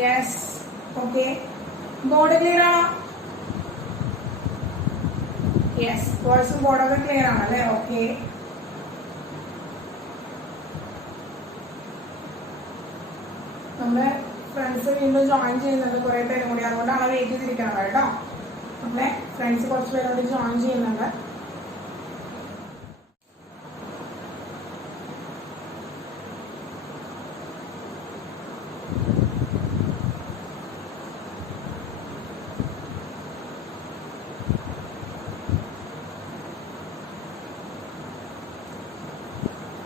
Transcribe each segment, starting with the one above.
Yes. Okay, board clear ആണോ? Yes, വോയിസും ബോർഡൊക്കെ clear ആണല്ലേ? ഓക്കെ. നമ്മുടെ ഫ്രണ്ട്സ് വീണ്ടും ജോയിൻ ചെയ്യുന്നുണ്ട് കുറെ പേരും കൂടി, അതുകൊണ്ടാണ് വെയിറ്റ് ചെയ്തിരിക്കുന്നത് കേട്ടോ. നമ്മളെ ഫ്രണ്ട്സ് കുറച്ച് പേരോട് ജോയിൻ ചെയ്യുന്നുണ്ട്.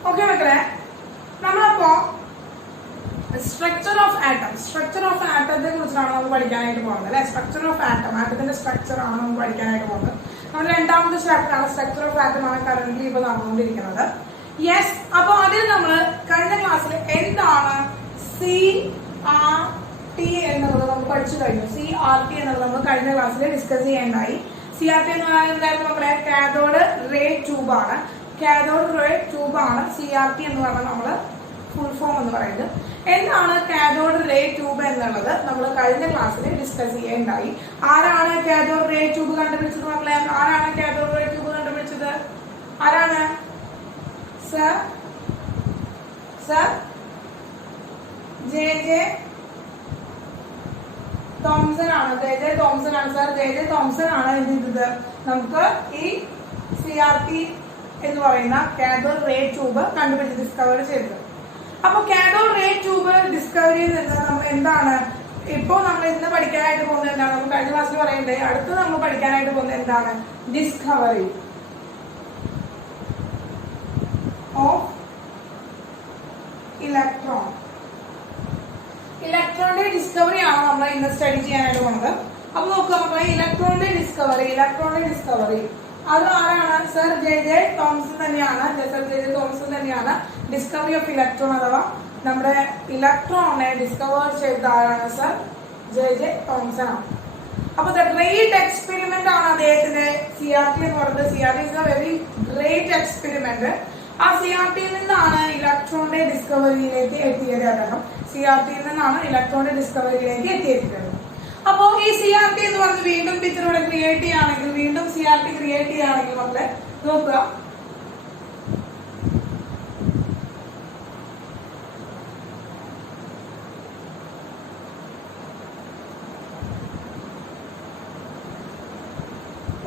ഓക്കെ മക്കളെ, നമ്മളപ്പോ സ്ട്രക്ചർ ഓഫ് ആറ്റത്തെ കുറിച്ചാണ് നമ്മൾ പഠിക്കാനായിട്ട് പോകുന്നത് അല്ലെ. സ്ട്രക്ചർ ഓഫ് ആറ്റത്തിന്റെ സ്ട്രക്ചർ ആണ് നമ്മൾ പഠിക്കാനായിട്ട് പോകുന്നത്. നമ്മുടെ രണ്ടാമത്തെ ചാപ്റ്റർ ആണ് സ്ട്രക്ചർ ഓഫ് ആറ്റം ആണ് കറന്റ് ഇപ്പൊ നടന്നുകൊണ്ടിരിക്കുന്നത്. യെസ്, അപ്പൊ അതിൽ നമ്മൾ കഴിഞ്ഞ ക്ലാസ്സിൽ എന്താണ് CRT എന്നുള്ളത് നമ്മൾ പഠിച്ചു കഴിഞ്ഞു. CRT എന്നുള്ളത് നമ്മൾ കഴിഞ്ഞ ക്ലാസ്സിൽ ഡിസ്കസ് ചെയ്യേണ്ടായി. CRT എന്ന് പറയുന്നത് എന്തായിരുന്നു മക്കളെ? കാഥോഡ് റേ ട്യൂബ് ആണ്. കാഥോഡ് റേ ട്യൂബ് ആണ് CRT എന്ന് പറഞ്ഞാൽ നമ്മള് ഫുൾ ഫോം എന്ന് പറയുന്നത്. എന്താണ് കാഥോഡ് റേ ട്യൂബ് എന്നുള്ളത് നമ്മൾ കഴിഞ്ഞ ക്ലാസ്സിൽ ഡിസ്കസ് ചെയ്യേണ്ടായി. ആരാണ് കാഥോഡ് റേ ട്യൂബ് കണ്ടുപിടിച്ചത് മക്കളെ? ആരാണ് കാഥോഡ് റേ ട്യൂബ് കണ്ടുപിടിച്ചത്? ആരാണ്? സർ JJ തോംസൺ ആണ്. JJ തോംസൺ ആണ് സർ. JJ തോംസൺ ആണ് എന്ത് ചെയ്തത്? നമുക്ക് ഈ CRT എന്ന് പറയുന്ന കാഥോഡ് റേ ട്യൂബ് കണ്ടുപിടിച്ച് ഡിസ്കവർ ചെയ്തത്. അപ്പൊ കാഥോഡ് റേ ട്യൂബ് ഡിസ്കവറിയിൽ നിന്ന് നമ്മൾ എന്താണ് ഇപ്പോ നമ്മൾ ഇന്ന് പഠിക്കാനായിട്ട് പോകുന്നത്? എന്താണ് നമ്മൾ കഴിഞ്ഞ ക്ലാസ്സിൽ പറയണ്ടേ? അടുത്ത് നമ്മൾ പഠിക്കാനായിട്ട് പോകുന്നത് എന്താണ്? ഡിസ്കവറി ഓഫ് ഇലക്ട്രോണിന്റെ ഡിസ്കവറി ആണ് നമ്മൾ ഇന്ന് സ്റ്റഡി ചെയ്യാനായിട്ട് പോകുന്നത്. അപ്പൊ നോക്കുക മക്കളെ, ഇലക്ട്രോണിന്റെ ഡിസ്കവറി അത് ആരാണ്? സർ JJ തോംസൺ തന്നെയാണ്. സർ JJ തോംസൺ തന്നെയാണ് ഡിസ്കവറി ഓഫ് ഇലക്ട്രോൺ അഥവാ നമ്മുടെ ഇലക്ട്രോണിനെ ഡിസ്കവർ ചെയ്ത ആരാണ്? സർ JJ തോംസൺ ആണ്. അപ്പൊ ദ ഗ്രേറ്റ് എക്സ്പെരിമെന്റ് ആണ് അദ്ദേഹത്തിന്റെ CRT എന്ന് പറയുന്നത്. CRT is A very great experiment. ആ CRTയിൽ നിന്നാണ് ഇലക്ട്രോണിന്റെ ഡിസ്കവറിയിലേക്ക് എത്തിയത്. അദ്ദേഹം CRTയിൽ നിന്നാണ് ഇലക്ട്രോണിന്റെ ഡിസ്കവറിയിലേക്ക് എത്തിയിരിക്കുന്നത്. അപ്പോ ഈ CRT എന്ന് പറഞ്ഞ് വീണ്ടും പിക്ചർ ഇവിടെ ക്രിയേറ്റ് ചെയ്യുകയാണെങ്കിൽ, വീണ്ടും CRT ക്രിയേറ്റ് ചെയ്യുകയാണെങ്കിൽ മക്കളെ നോക്കുക,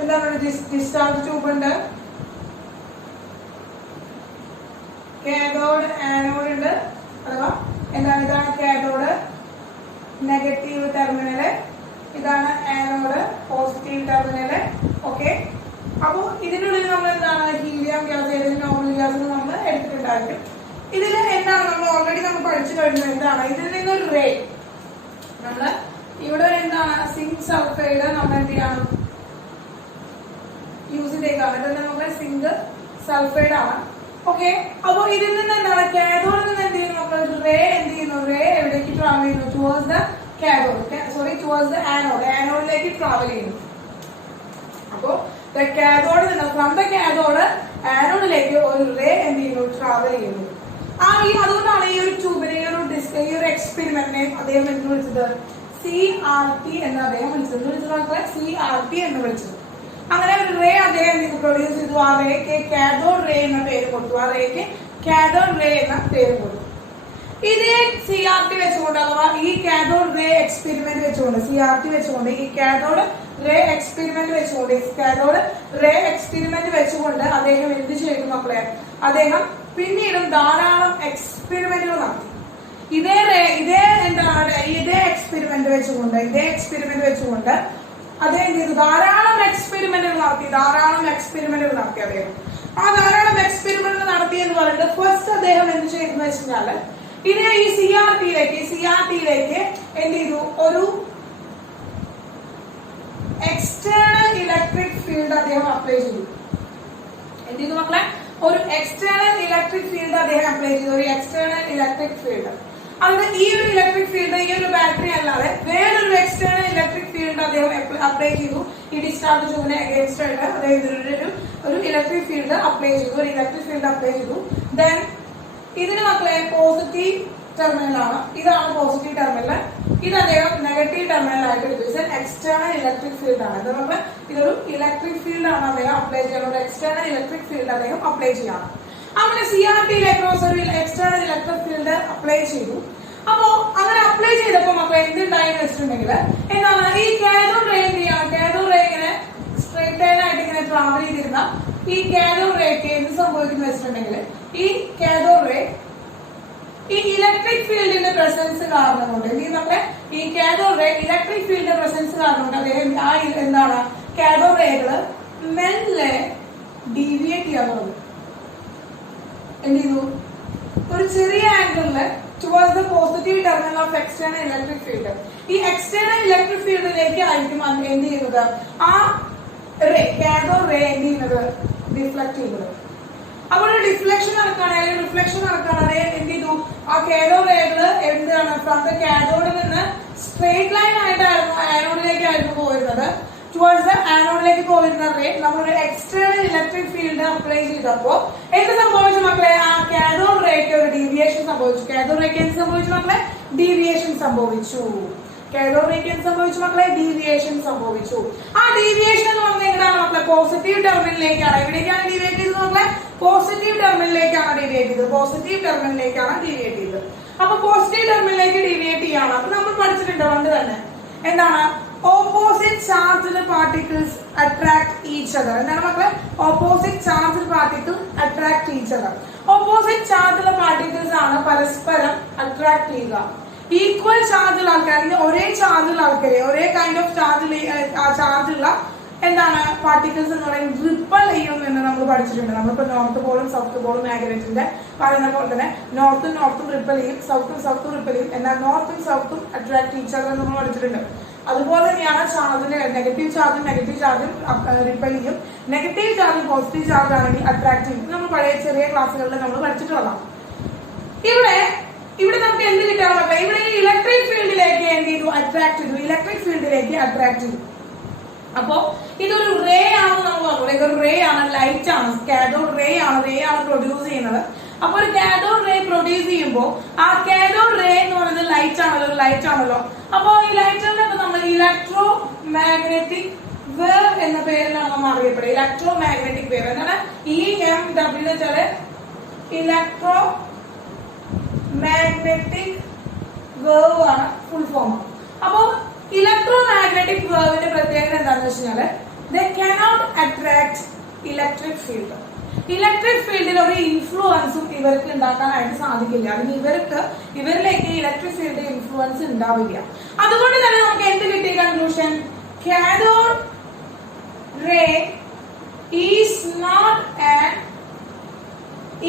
എന്താണ്? ഡിസ്ചാർജ് ട്യൂബ് ഉണ്ട്, കാഥോഡ് ആനോഡ് ഉണ്ട്. അഥവാ എന്താണ്? ഇതാണ് കാഥോഡ് നെഗറ്റീവ് ടെർമിനല്, ഇതാണ് ആനോഡ് പോസിറ്റീവ് ടെർമിനല്. ഓക്കെ, അപ്പൊ ഇതിനുള്ളിൽ നമ്മൾ എന്താണ്? ഹീലിയം ഗ്യാസ്, ഏതെങ്കിലും നോർമൽ ഗ്യാസ് നമ്മൾ എടുത്തിട്ടുണ്ടായിരിക്കും. ഇതിൽ എന്താണ് നമ്മൾ ഓൾറെഡി നമ്മൾ പഠിച്ചു കഴിഞ്ഞത്? എന്താണ്? ഇതിൽ നിന്നൊരു റേ നമ്മള് ഇവിടെ എന്താണ്? സിങ്ക് സൾഫൈഡ് നമ്മൾ എന്ത് ചെയ്യണം? യൂസ് ചെയ്തേക്കാണ്. ഇതെല്ലാം നമ്മുടെ സിങ്ക് സൾഫൈഡ് ആണ്. ഓക്കെ, അപ്പൊ ഇതിൽ നിന്ന് എന്താണ്? കാഥോഡിൽ നിന്ന് എന്ത് ചെയ്യുന്നു? റേ എന്ത് ചെയ്യുന്നു? റേ എവിടേക്ക് ട്രാവൽ ചെയ്യുന്നു? Towards the cathode, towards the anode, ആനോഡിലേക്ക് ട്രാവൽ ചെയ്യുന്നു. അപ്പോ കാഥോഡിൽ നിന്ന് ഫ്രം ദ കാഥോഡ് ആനോഡിലേക്ക് ഒരു റേ എന്ത് ചെയ്യുന്നു? ട്രാവൽ ചെയ്യുന്നു. അതുകൊണ്ടാണ് ഈ ഒരു ട്യൂബിനെ, ഈ ഒരു എക്സ്പെരിമെന്റിനെ അദ്ദേഹം എന്ത് വിളിച്ചത്? CRT എന്ന് അദ്ദേഹം വിളിച്ചത്. CRT എന്ന് വിളിച്ചത്. അങ്ങനെ ഒരു റേ അദ്ദേഹം പ്രൊഡ്യൂസ് ചെയ്തു. ആ റേക്ക് കാഥോഡ് റേ എന്ന പേര് കൊടുത്തു. ആ റേക്ക് കാഥോഡ് റേ എന്ന പേര് കൊടുത്തു. ഇതേ CRT വെച്ചുകൊണ്ട് അഥവാ ഈ കാഥോഡ് റേ എക്സ്പെരിമെന്റ് വെച്ചുകൊണ്ട്, CRT വെച്ചുകൊണ്ട്, ഈ കാഥോഡ് റേ എക്സ്പെരിമെന്റ് വെച്ചുകൊണ്ട് അദ്ദേഹം എന്ത് ചെയ്തു മക്കളെ? അദ്ദേഹം പിന്നീടും ധാരാളം എക്സ്പെരിമെന്റുകൾ നടത്തി. ഇതേ എക്സ്പെരിമെന്റ് വെച്ചുകൊണ്ട് അദ്ദേഹം ചെയ്തു ധാരാളം എക്സ്പെരിമെന്റുകൾ നടത്തി അദ്ദേഹം. ആ ധാരാളം എക്സ്പെരിമെന്റുകൾ നടത്തി എന്ന് പറയുന്നത് ഫസ്റ്റ് അദ്ദേഹം എന്ത് ചെയ്തെന്ന് വെച്ചാല് ഇതിനെ ഈ CRTയിലേക്ക് എന്ത് ചെയ്തു? ഒരു എക്സ്റ്റേണൽ ഇലക്ട്രിക് ഫീൽഡ് അദ്ദേഹം അപ്ലൈ ചെയ്തു. എന്ത് ചെയ്തു മക്കളെ? ഒരു എക്സ്റ്റേണൽ ഇലക്ട്രിക് ഫീൽഡ് അദ്ദേഹം അപ്ലൈ ചെയ്തു. ഒരു എക്സ്റ്റേണൽ ഇലക്ട്രിക് ഫീൽഡ്. അതായത് ഈ ഒരു ഇലക്ട്രിക് ഫീൽഡ്, ഈ ഒരു ബാറ്ററി അല്ലാതെ വേറൊരു എക്സ്റ്റേണൽ ഇലക്ട്രിക് ഫീൽഡ് അദ്ദേഹം അപ്ലൈ ചെയ്തു. ഈ ഡിസ്ചാർജ് ട്യൂബിനെ അഗേൻസ്റ്റ് ആയിട്ട് അദ്ദേഹം ഒരു ഇലക്ട്രിക് ഫീൽഡ് അപ്ലൈ ചെയ്തു. ദെൻ ഇതിന് മക്കളെ പോസിറ്റീവ് ടെർമിനലാണ്, ഇതാണ് പോസിറ്റീവ് ടെർമിനൽ, ഇത് അദ്ദേഹം നെഗറ്റീവ് ടെർമിനലായിട്ട് എടുത്തു. എക്സ്റ്റേണൽ ഇലക്ട്രിക് ഫീൽഡ് ആണ്. ഇത് നമുക്ക് ഇതൊരു ഇലക്ട്രിക് ഫീൽഡ് ആണ് അദ്ദേഹം അപ്ലൈ ചെയ്യുന്നത്, ഒരു എക്സ്റ്റേണൽ ഇലക്ട്രിക് ഫീൽഡ് അദ്ദേഹം അപ്ലൈ ചെയ്യാണ്. അങ്ങനെ CRT ഒരു എക്സ്റ്റേണൽ ഇലക്ട്രിക് ഫീൽഡ് അപ്ലൈ ചെയ്തു. അപ്പോ അങ്ങനെ അപ്ലൈ ചെയ്തപ്പോ മക്കളെ എന്തുണ്ടായെന്ന് വെച്ചിട്ടുണ്ടെങ്കിൽ എന്താണ്, ഈ കാഥോഡ് റേ എന്ത് ചെയ്യണം, കാഥോഡ് റേ ഇങ്ങനെ സ്ട്രൈറ്റ് ലൈൻ ആയിട്ട് ഇങ്ങനെ ട്രാവൽ ചെയ്തിരുന്ന ഈ കാഥോഡ് റേക്ക് എന്ത് സംഭവിക്കുന്നു വെച്ചിട്ടുണ്ടെങ്കിൽ ഈ കാഥോഡ് റേ ഈ ഇലക്ട്രിക് ഫീൽഡിന്റെ പ്രസൻസ് കാരണം കൊണ്ട് നമ്മളെ ഈ കാഥോഡ് റേ ഇലക്ട്രിക് ഫീൽഡിന്റെ പ്രസൻസ് കാരണം കൊണ്ട് അദ്ദേഹം ആ എന്താണ് കാഥോഡ് റേകള് മെല്ലെ ഡീവിയേറ്റ് ചെയ്യാൻ തുടങ്ങി. എന്ത് ചെയ്തു, ഒരു ചെറിയ ആംഗിളില് towards the positive terminal of external electric field. ഈ external electric fieldലേക്ക് ആയിരിക്കും എന്ത് ചെയ്യുന്നത്, ആ റേ കാഥോഡ് റേ എന്ത് ചെയ്യുന്നത്, ഡിഫ്ലക്ട് ചെയ്യുന്നത്. അപ്പോൾ ഒരു ഡിഫ്ലക്ഷൻ നടക്കുകയാണെങ്കിൽ റിഫ്ലക്ഷൻ നടക്കുകയാണെങ്കിൽ എന്ത് ചെയ്തു, ആ കാഥോഡ് റേകള് എന്താണ് ഫ്രം ദ കാഥോഡിൽ നിന്ന് സ്ട്രേറ്റ് ലൈൻ ആയിട്ടായിരുന്നു ആനോഡിലേക്കായിരുന്നു പോയിരുന്നത്. ടുവേർഡ്സ് ദ ആനോഡിലേക്ക് പോയിരുന്ന റേ നമ്മളൊരു എക്സ്റ്റേണൽ ഇലക്ട്രിക് ഫീൽഡ് അപ്ലൈ ചെയ്തപ്പോ എന്ത് സംഭവിച്ചു മക്കളെ, ആ കാഥോഡ് റേക്ക് ഒരു ഡീവിയേഷൻ സംഭവിച്ചു. കാഥോഡ് റേക്ക് എന്ത് സംഭവിച്ചു മക്കളെ, ഡീവിയേഷൻ സംഭവിച്ചു. കാഥോഡ് റേക്ക് എന്ത് സംഭവിച്ചു മക്കളെ, ഡീവിയേഷൻ സംഭവിച്ചു. ആ ഡീവിയേഷൻ എന്ന് പറഞ്ഞാൽ എങ്ങനെയാണ് മക്കളെ, പോസിറ്റീവ് ടെർമിനലിലേക്കാണ്. എവിടേക്കാണ് ഡീവിയേറ്റ് ചെയ്തത് മക്കളെ, പോസിറ്റീവ് ടെർമിനലിലേക്കാണ് ഡീവിയേറ്റ് ചെയ്തത്. പോസിറ്റീവ് ടെർമിനലിലേക്കാണ് ഡീവിയേറ്റ് ചെയ്തത്. അപ്പൊ പോസിറ്റീവ് ടെർമിനലിലേക്ക് ഡീവിയേറ്റ് ചെയ്യാണ്. അപ്പൊ നമ്മൾ പഠിച്ചിട്ടുണ്ട് പണ്ട് തന്നെ എന്താണ്, opposite charged particles attract each other. എന്താണ് മക്കളെ, opposite charged particle attract each other. Opposite charged particles ആണ് പരസ്പരം അട്രാക്ട് ചെയ്യുക. ഈക്വൽ ചാർജുള്ള ആൾക്കാർ, അല്ലെങ്കിൽ ഒരേ ചാർജുള്ള ആൾക്കാരെ, ഒരേ കൈൻഡ് ഓഫ് ചാർജുള്ള എന്താണ് പാർട്ടിക്കിൾസ് എന്ന് പറയുന്നത് റിപ്പൽ ചെയ്യും എന്ന് നമ്മൾ പഠിച്ചിട്ടുണ്ട്. നമ്മളിപ്പോ നോർത്ത് പോളും സൗത്ത് പോളും മാഗ്നറ്റിന്റെ പറയുന്ന പോലെ തന്നെ നോർത്തും റിപ്പൽ ചെയ്യും, സൗത്തും റിപ്പൽ ചെയ്യും. എന്നാൽ നോർത്തും സൗത്തും അട്രാക്ട് ഈച്ച് അതർ നമ്മൾ പഠിച്ചിട്ടുണ്ട്. അതുപോലെ തന്നെയാണ് ചാർജിന്റെ നെഗറ്റീവ് ചാർജും റിപ്പൽ ചെയ്യും, നെഗറ്റീവ് ചാർജും പോസിറ്റീവ് ചാർജ് ആണെങ്കിൽ അട്രാക്ട് ചെയ്യും. നമ്മൾ പഴയ ചെറിയ ക്ലാസ്സുകളിൽ നമ്മൾ പഠിച്ചിട്ടുള്ളതാണ്. ഇവിടെ നമുക്ക് എന്ത് കിട്ടാൻ പറ്റില്ല, ഇവിടെ ഈ ഇലക്ട്രിക് ഫീൽഡിലേക്ക് എന്ത് ചെയ്തു, അട്രാക്ട് ചെയ്തു, ഇലക്ട്രിക് ഫീൽഡിലേക്ക് അട്രാക്ട് ചെയ്തു. അപ്പോ ഇതൊരു റേ ആണെന്ന് നമ്മൾ പറഞ്ഞു, ഇതൊരു റേ ആണ്, ലൈറ്റ് ആണ്, കാഥോഡ് റേ ആണ് പ്രൊഡ്യൂസ് ചെയ്യുന്നത്. അപ്പൊ ഒരു കാഥോഡ് റേ പ്രൊഡ്യൂസ് ചെയ്യുമ്പോൾ ആ കാഥോഡ് റേ എന്ന് പറയുന്നത് ലൈറ്റ് ആണല്ലോ. അപ്പൊ ഈ ലൈറ്റിനെ നമ്മൾ ഇലക്ട്രോ മാഗ്നറ്റിക് വേവ് എന്ന പേരിലാണ് നമ്മൾ അറിയപ്പെടുന്നത്. ഇലക്ട്രോ മാഗ്നറ്റിക് വേവ് എന്താണ്, EMW വെച്ചാല് ഇലക്ട്രോ മാഗ്നറ്റിക് വേവ് ആണ് ഫുൾ ഫോം. അപ്പൊ ഇലക്ട്രോ മാഗ്നറ്റിക് വേവിന്റെ പ്രത്യേകത എന്താണെന്ന് വെച്ച് കഴിഞ്ഞാല് they cannot attract electric field. Electric ഫീൽഡിൽ ഒരു ഇൻഫ്ലുവൻസും ഇവർക്ക് ഉണ്ടാക്കാനായിട്ട് സാധിക്കില്ല, അല്ലെങ്കിൽ ഇവരിലേക്ക് ഇലക്ട്രിക് ഫീൽഡ് ഇൻഫ്ലുവൻസ് ഉണ്ടാവില്ല. അതുകൊണ്ട് തന്നെ നമുക്ക് എന്ത് കിട്ടിയ conclusion, cathode ray is not an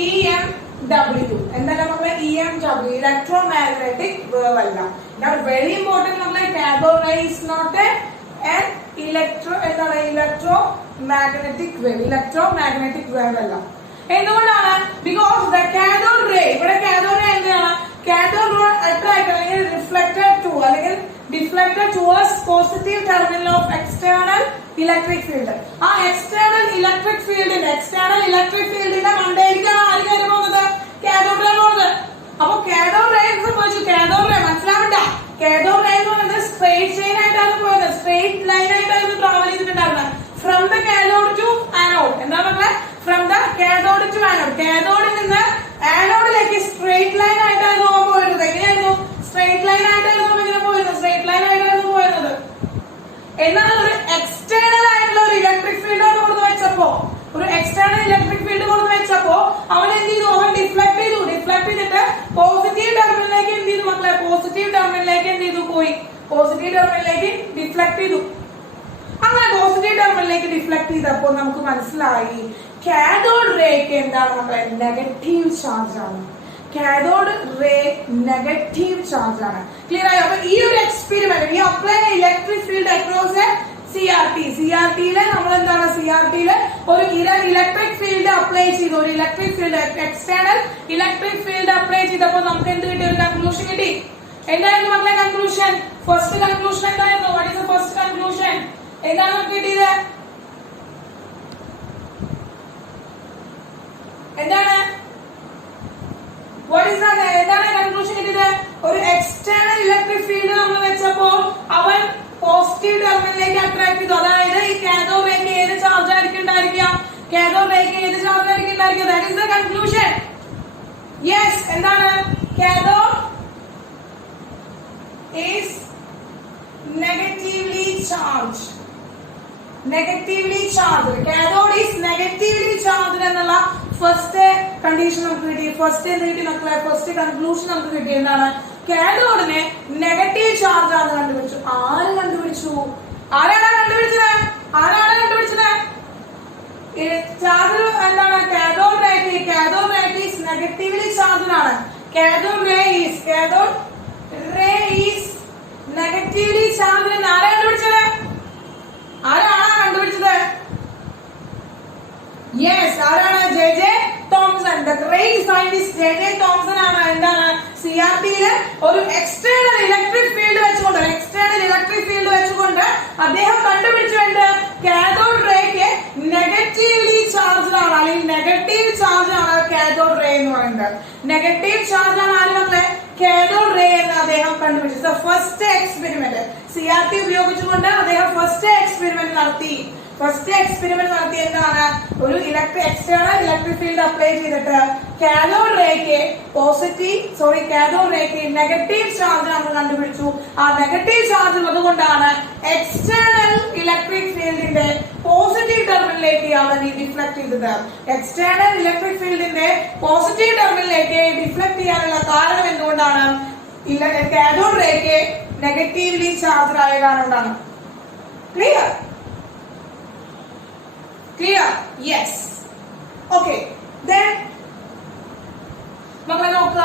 EMW. എന്താണ് നമ്മളെ EMW, ഇലക്ട്രോ മാഗ്നറ്റിക് വേവ് അല്ല. വെരി ഇമ്പോർട്ടന്റ് നമ്മളെ cathode ray is not an electromagnetic wave അല്ല. എന്തുകൊണ്ടാണ്, ബിക്കോസ് ദ കാഥോഡ് റേ, ഇവിടെ കാഥോഡ് റേ എന്താണ്, കാഥോഡ് റേ അട്രാക്ട് അല്ലെങ്കിൽ deflected towards positive terminal of external electric field. ആ external electric ഫീൽഡിന്റെ മണ്ടയിലേക്കാണ് ആര് കയറി പോകുന്നത്, കാഥോഡ് റേ പോകുന്നത്. അപ്പൊ കാഥോഡ് റേ സംഭവിച്ചു, കാഥോഡ് റേ മനസ്സിലാവണ്ട, കാഥോഡ് റേ എന്ന് പറയുന്നത് സ്ട്രേറ്റ് ലൈൻ ആയിട്ടാണ് പോയത്, സ്ട്രേറ്റ് ലൈൻ ആയിട്ടായിരുന്നു ട്രാവൽ ചെയ്തിട്ടുണ്ടായിരുന്നത് from the cathode to anode. എന്താണ് മക്കളെ, from the cathode to anode, കാഥോഡിൽ നിന്ന് ആനോഡിലേക്ക് സ്ട്രേറ്റ് ലൈൻ ആയിട്ടായിരുന്നു പോയിരുന്നത്. എങ്ങനെയായിരുന്നു, സ്ട്രേറ്റ് ലൈൻ ആയിട്ടായിരുന്നു പോയിരുന്നത്. എന്നാൽ ഒരു എക്സ്റ്റേണൽ ആയിട്ടുള്ള ഒരു ഇലക്ട്രിക് ഫീൽഡ് കൊടുത്ത് വെച്ചപ്പോ അവൻ എന്ത് ചെയ്തു, അവൻ ഡിഫ്ലക്ട് ചെയ്തിട്ട് പോസിറ്റീവ് ടെർമിനലിലേക്ക് എന്ത് ചെയ്തു മക്കളെ, പോസിറ്റീവ് ടെർമിനലിലേക്ക് ഡിഫ്ലക്ട് ചെയ്തു. അങ്ങനെ പോസിറ്റീവ് ടെർമിനലിലേക്ക് ഡിഫ്ലക്ട് ചെയ്തപ്പോൾ നമുക്ക് മനസ്സിലായി കാഥോഡ് റേക്ക് എന്താണ് മക്കളെ, നെഗറ്റീവ് ചാർജ് ആണ്. കാഥോഡ് റേ നെഗറ്റീവ് ചാർജ് ആണ്. ക്ലിയർ ആയോ? അപ്പൊ ഈ ഒരു experiment apply electric field across സിആർടിയില് നമ്മൾ എന്താണ്, സിആർടിയില് ഒരു ഇലക്ട്രിക് ഫീൽഡ് അപ്ലൈ ചെയ്തു, ഒരു electric field external electric field apply ചെയ്തപ്പോൾ നമുക്ക് എന്ത് കിട്ടി, ഒരു കൺക്ലൂഷൻ കിട്ടി. എന്തായിരുന്നു മക്കളെ കൺക്ലൂഷൻ, ഫസ്റ്റ് കൺക്ലൂഷൻ എന്തായിരുന്നു, what is the first conclusion, എന്താണ് നമുക്ക് കിട്ടിയത്, എന്താണ്, എന്താണ് കൺക്ലൂഷൻ കിട്ടിയത്, കൺക്ലൂഷൻ. യെസ്, എന്താണ്? Cathode is negatively charge. Negatively charge. Cathode is negatively charge എന്നുള്ള ഫസ്റ്റ് കണ്ടീഷൻ നമുക്ക് കിട്ടി. ഫസ്റ്റ് എന്ത് കിട്ടി മക്കളെ? ഫസ്റ്റ് കൺക്ലൂഷൻ നമുക്ക് കിട്ടി. എന്താണ്? കാഥോഡിനെ നെഗറ്റീവ് ചാർജ് ആണ് കണ്ടുപിടിച്ചു. ആര് കണ്ടുപിടിച്ചു? ആരാണ് കണ്ടുപിടിച്ചത്? ആരാണ് കണ്ടുപിടിച്ചത്? ചാർജ് എന്താണ്? Cathode ray. Cathode ray is negatively charge ആണ്. Cathode ray is negatively charge എന്ന് ആരാ കണ്ടുപിടിച്ചത്? ആരാണ് കണ്ടുപിടിച്ചത്? യെസ്, ആരാണ്? J Thomson. The great scientist J Thomson ആണ് എന്താണ് CRT-യില് ഒരു എക്സ്റ്റേണൽ ഇലക്ട്രിക് ഫീൽഡ് വെച്ചുകൊണ്ട് അദ്ദേഹം കണ്ടുപിടിച്ചുകൊണ്ട് കാഥോഡ് റേക്ക് നെഗറ്റീവ്ലി ചാർജ് ആണ്, അല്ലെങ്കിൽ നെഗറ്റീവ് ചാർജ് ആണ് കാഥോഡ് റേ എന്ന് പറയുന്നത്. നെഗറ്റീവ് ചാർജ് ആണ് ആര് മക്കളെ? കാഥോഡ് റേ എന്ന് അദ്ദേഹം കണ്ടുപിടിച്ചത്. ഫസ്റ്റ് എക്സ്പെരിമെന്റ് CRT ഉപയോഗിച്ചുകൊണ്ട് അദ്ദേഹം ഫസ്റ്റ് എക്സ്പെരിമെന്റ് നടത്തി. എന്താണ്? ഒരു എക്സ്റ്റേണൽ ഇലക്ട്രിക് ഫീൽഡ് അപ്ലൈ ചെയ്തിട്ട് കാഥോഡ് റേക്ക് നെഗറ്റീവ് ചാർജ് നമ്മൾ കണ്ടുപിടിച്ചു. ആ നെഗറ്റീവ് ചാർജ് ഉള്ളതുകൊണ്ടാണ് എക്സ്റ്റേണൽ ഇലക്ട്രിക് ഫീൽഡിന്റെ പോസിറ്റീവ് ടെർമിനലിലേക്ക് അവൻ ഡിഫ്ലക്ട് ചെയ്തത്. എക്സ്റ്റേണൽ ഇലക്ട്രിക് ഫീൽഡിന്റെ പോസിറ്റീവ് ടെർമിനലിലേക്ക് ഡിഫ്ലക്ട് ചെയ്യാനുള്ള കാരണം എന്തുകൊണ്ടാണ്? കാഥോഡ് റേക്ക് നെഗറ്റീവ്ലി ചാർജ് ആയ കാരണം കൊണ്ടാണ്. Clear? Yes. Okay. Then മക്കളെ നോക്കുക.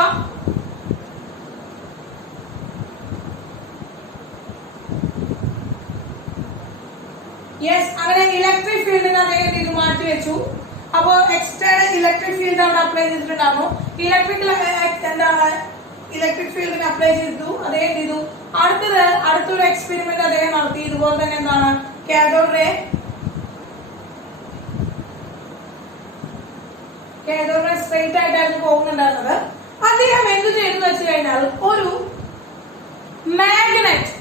യെസ്, അങ്ങനെ ഇലക്ട്രിക് ഫീൽഡിനെ അദ്ദേഹം ഇത് മാറ്റി വെച്ചു. അപ്പോ എക്സ്റ്റേണൽ ഇലക്ട്രിക് ഫീൽഡ് അവിടെ അപ്ലൈ ചെയ്തിട്ടുണ്ടാകും. ഇലക്ട്രിക് ഫീൽഡിന് അപ്ലൈ ചെയ്തു. അദ്ദേഹം ചെയ്തു. അടുത്തൊരു എക്സ്പെരിമെന്റ് അദ്ദേഹം നടത്തി. ഇതുപോലെ തന്നെ എന്താണ്? കാഥോഡ് റേ സ്ട്രെയിറ്റ് ആയിട്ടായിരുന്നു പോകുന്നുണ്ടായിരുന്നത്. അദ്ദേഹം എന്ത് ചെയ്തു വെച്ച് കഴിഞ്ഞാൽ ഒരു മാഗ്നറ്റ്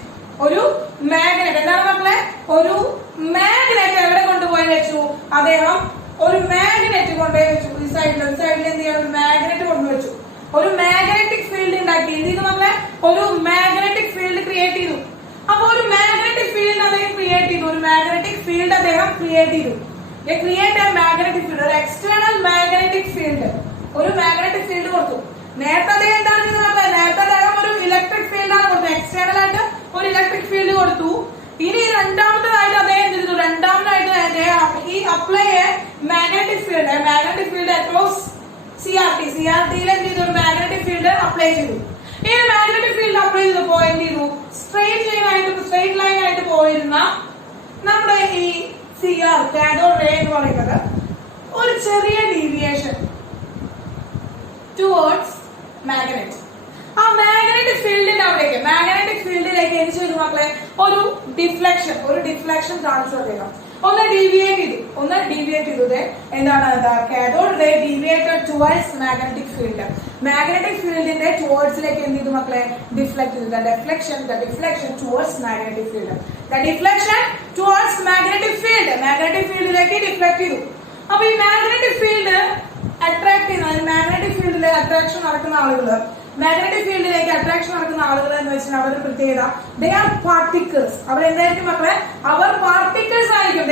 എന്താണ് മക്കളെ? ഒരു മാഗ്നറ്റ് എവിടെ കൊണ്ടുപോയി വെച്ചു? അദ്ദേഹം ഒരു മാഗ്നറ്റ് കൊണ്ടുപോയി വെച്ചു. ഈ സൈഡിൽ എന്ത് ചെയ്യാൻ? ഒരു മാഗ്നറ്റ് കൊണ്ടുവച്ചു. ഒരു മാഗ്നറ്റിക് ഫീൽഡ് ഉണ്ടാക്കി. എന്ത് ചെയ്തു മക്കളെ? ഒരു മാഗ്നറ്റിക് ഫീൽഡ് ക്രിയേറ്റ് ചെയ്തു. അപ്പൊ ഒരു മാഗ്നറ്റിക് ഫീൽഡ് അദ്ദേഹം ക്രിയേറ്റ് ചെയ്തു. They create a magnetic field, an external magnetic field. ഒരു മാഗ്നറ്റിക് ഫീൽഡ് കൊടുത്തു. നേരത്തെ എന്താണ് ചെയ്തത്? നേരത്തെ ഒരു ഇലക്ട്രിക് ഫീൽഡ് ആണ് കൊടുത്തത്. എക്സ്റ്റേണൽ ആയിട്ട് ഒരു ഇലക്ട്രിക് ഫീൽഡ് കൊടുത്തു. ഇനി രണ്ടാമതായിട്ട് അദ്ദേഹം ചെയ്തു. he apply a magnetic field across CRT-യിൽ എന്ത് ചെയ്തു? ഒരു മാഗ്നറ്റിക് ഫീൽഡ് അപ്ലൈ ചെയ്തു. ഈ മാഗ്നറ്റിക് ഫീൽഡ് അപ്ലൈ ചെയ്തപ്പോൾ എന്ത് ചെയ്തു? സ്ട്രെയിറ്റ് ലൈൻ ആയിട്ട് പോയിരുന്ന നമ്മുടെ ഈ കാഥോഡ് റേ എന്ന് പറയുന്നത് ഒരു ചെറിയ ഡീവിയേഷൻ ടുവേർഡ്സ് മാഗ്നറ്റ്. ആ മാഗ്നറ്റിക് ഫീൽഡിലേക്ക് എന്ത് ചെയ്തു മക്കളെ? ഒരു ഡിഫ്ലക്ഷൻ കാണിച്ചു അദ്ദേഹം. ഒന്ന് ഡീവിയേറ്റ് ചെയ്തു. എന്താണ്? Cathode ray deviated towards magnetic ഫീൽഡിന്റെ ടുവേർഡ്സിലേക്ക് എന്ത് ചെയ്തു മക്കളെ? ഡിഫ്ലക്ട് ചെയ്തു. The deflection towards magnetic field. Magnetic ഫീൽഡിലേക്ക് ഡിഫ്ലക്ട് ചെയ്തു. അപ്പൊ ഈ മാഗ്നറ്റിക് ഫീൽഡ് അട്രാക്ട് ചെയ്യുന്ന മാഗ്നറ്റിക് ഫീൽഡിലെ അട്രാക്ഷൻ നടക്കുന്ന ആളുകൾ എന്ന് വെച്ചാൽ അവരുടെ പ്രത്യേകത they are particles. അവരെന്തായിരിക്കും മക്കളെ? അവർ പാർട്ടിക്കിൾസ് ആയിരിക്കും.